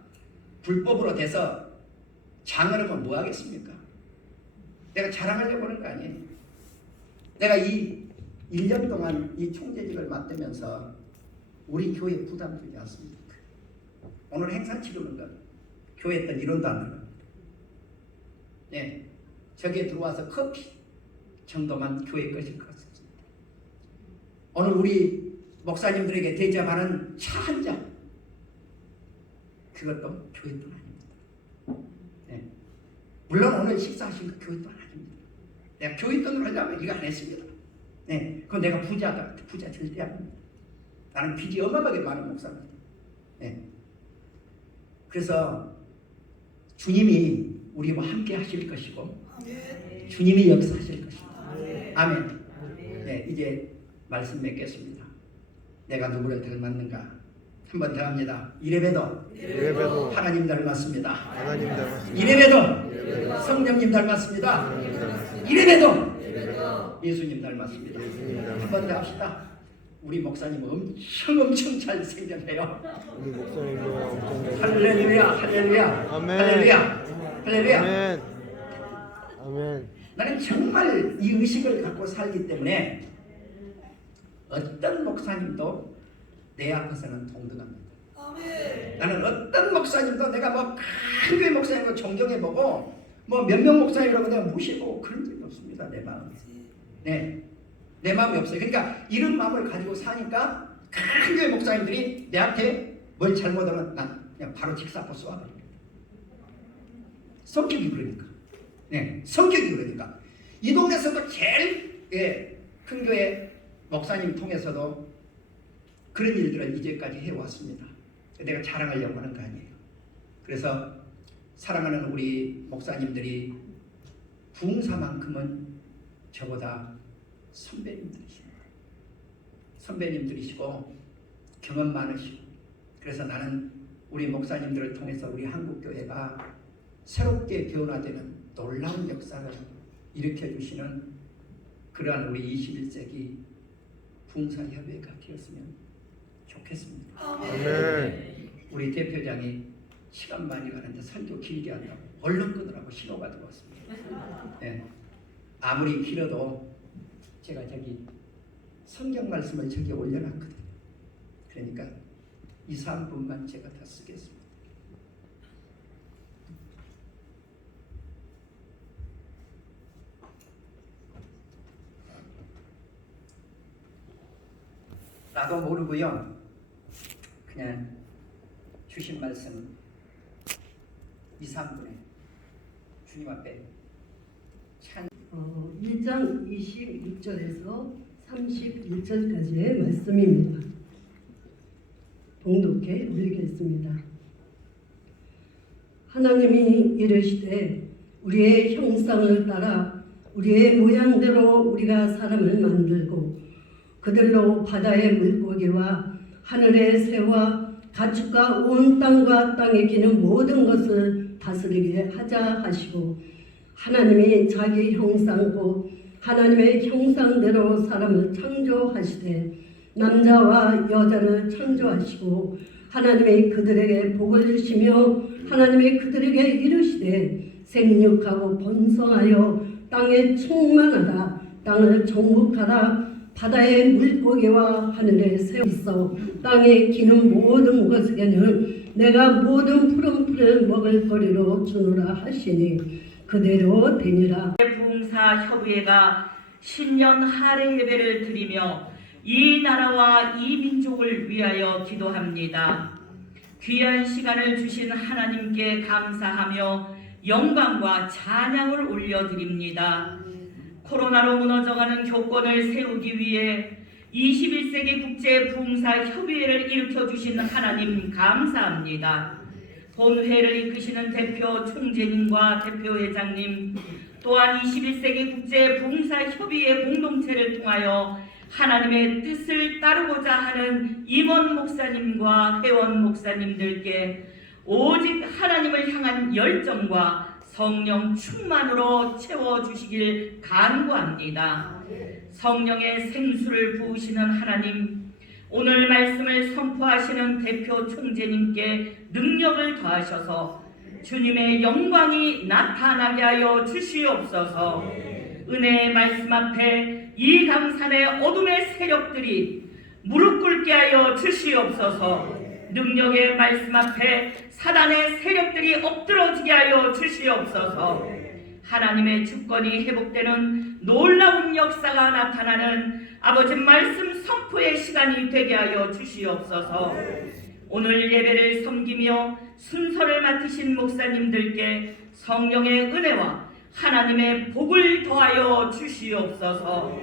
불법으로 돼서 장을 하면 뭐 하겠습니까? 내가 자랑하려고 하는 거 아니에요. 내가 이 1년 동안 이 총재직을 맡으면서 우리 교회 부담 주지 않습니다. 오늘 행사 치르는 건 교회 때 이론도 안 들어갑니다. 네, 저기에 들어와서 커피 정도만 교회 것일 것 같습니다. 오늘 우리 목사님들에게 대접하는 차 한 잔, 그것도 교회 돈 아닙니다. 네. 물론 오늘 식사하신 거 교회 돈 아닙니다. 내가 교회 돈으로 하려면 이거 안 했습니다. 네. 그건 내가 부자다. 부자 절대 아닙니다. 나는 빚이 어마어마하게 많은 목사입니다. 네. 그래서 주님이 우리와 함께 하실 것이고 주님이 역사하실 것입니다. 아멘. 네, 이제 말씀 맺겠습니다. 내가 누구를 닮았는가? 한 번 더 합니다. 이래봬도 하나님 닮았습니다. 이래봬도 성령님 닮았습니다. 이래봬도 예수님 닮았습니다. 한 번 더 합시다. 우리 목사님 엄청 잘 생겼네요. 우리 목사님도 엄청 할렐루야, 할렐루야, 아멘. 할렐루야, 할렐루야. 아멘. 아멘. 나는 정말 이 의식을 갖고 살기 때문에 어떤 목사님도 내 앞에서는 동등합니다. 나는 어떤 목사님도 내가 뭐 큰 교회 목사님을 존경해보고 뭐 몇 명 목사님이라고 내가 무시해보고 그런 적이 없습니다. 내 마음에. 네, 내 마음이 없어요. 그러니까 이런 마음을 가지고 사니까 큰 교회 목사님들이 내 앞에 뭘 잘못하면 난 그냥 바로 직사포 쏘아버립니다. 성격이 그러니까. 네, 성격이 그러니까. 이 동네에서도 제일 큰 교회 목사님 통해서도 그런 일들을 이제까지 해왔습니다. 내가 자랑하려고 하는 거 아니에요. 그래서 사랑하는 우리 목사님들이 부흥사만큼은 저보다 선배님들이시고 경험 많으시고, 그래서 나는 우리 목사님들을 통해서 우리 한국교회가 새롭게 변화되는 놀라운 역사를 일으켜주시는 그러한 우리 21세기 부흥사협회가 되었으면 좋겠습니다. 아멘. 우리 대표장이 시간 많이 가는데 설교 길게 한다고 얼른 끊으라고 신호가 들어왔습니다. 네. 아무리 길어도 제가 저기 성경 말씀을 저기 올려놨거든요. 그러니까 2, 3분만 제가 다 쓰겠습니다. 나도 모르고요. 그냥 주신 말씀 2, 3분에 주님 앞에 1장 26절에서 31절까지의 말씀입니다. 봉독해 드리겠습니다. 하나님이 이르시되 우리의 형상을 따라 우리의 모양대로 우리가 사람을 만들고 그들로 바다의 물고기와 하늘의 새와 가축과 온 땅과 땅에 기는 모든 것을 다스리게 하자 하시고, 하나님이 자기 형상고 하나님의 형상대로 사람을 창조하시되 남자와 여자를 창조하시고 하나님이 그들에게 복을 주시며 하나님이 그들에게 이르시되 생육하고 번성하여 땅에 충만하라, 땅을 정복하라, 바다의 물고기와 하늘의 새 있어 땅에 기는 모든 것에게는 내가 모든 푸른 풀을 먹을 거리로 주노라 하시니 그대로 되니라. 부흥사협의회가 신년 할애 예배를 드리며 이 나라와 이 민족을 위하여 기도합니다. 귀한 시간을 주신 하나님께 감사하며 영광과 찬양을 올려드립니다. 코로나로 무너져가는 교권을 세우기 위해 21세기 국제 부흥사협의회를 일으켜주신 하나님 감사합니다. 본회를 이끄시는 대표 총재님과 대표회장님, 또한 21세기 국제 부흥사협의회 공동체를 통하여 하나님의 뜻을 따르고자 하는 임원 목사님과 회원 목사님들께 오직 하나님을 향한 열정과 성령 충만으로 채워주시길 간구합니다. 성령의 생수를 부으시는 하나님, 오늘 말씀을 선포하시는 대표 총재님께 능력을 더하셔서 주님의 영광이 나타나게 하여 주시옵소서. 은혜의 말씀 앞에 이 강산의 어둠의 세력들이 무릎 꿇게 하여 주시옵소서. 능력의 말씀 앞에 사단의 세력들이 엎드러지게 하여 주시옵소서. 하나님의 주권이 회복되는 놀라운 역사가 나타나는 아버지 말씀 선포의 시간이 되게 하여 주시옵소서. 오늘 예배를 섬기며 순서를 맡으신 목사님들께 성령의 은혜와 하나님의 복을 더하여 주시옵소서.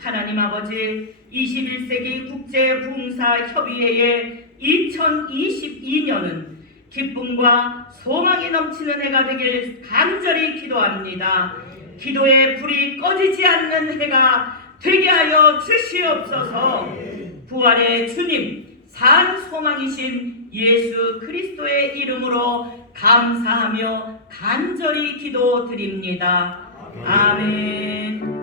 하나님 아버지, 21세기 국제부흥사협의회의 2022년은 기쁨과 소망이 넘치는 해가 되길 간절히 기도합니다. 기도의 불이 꺼지지 않는 해가 되게 하여 주시옵소서. 부활의 주님, 산 소망이신 예수 그리스도의 이름으로 감사하며 간절히 기도드립니다. 아멘.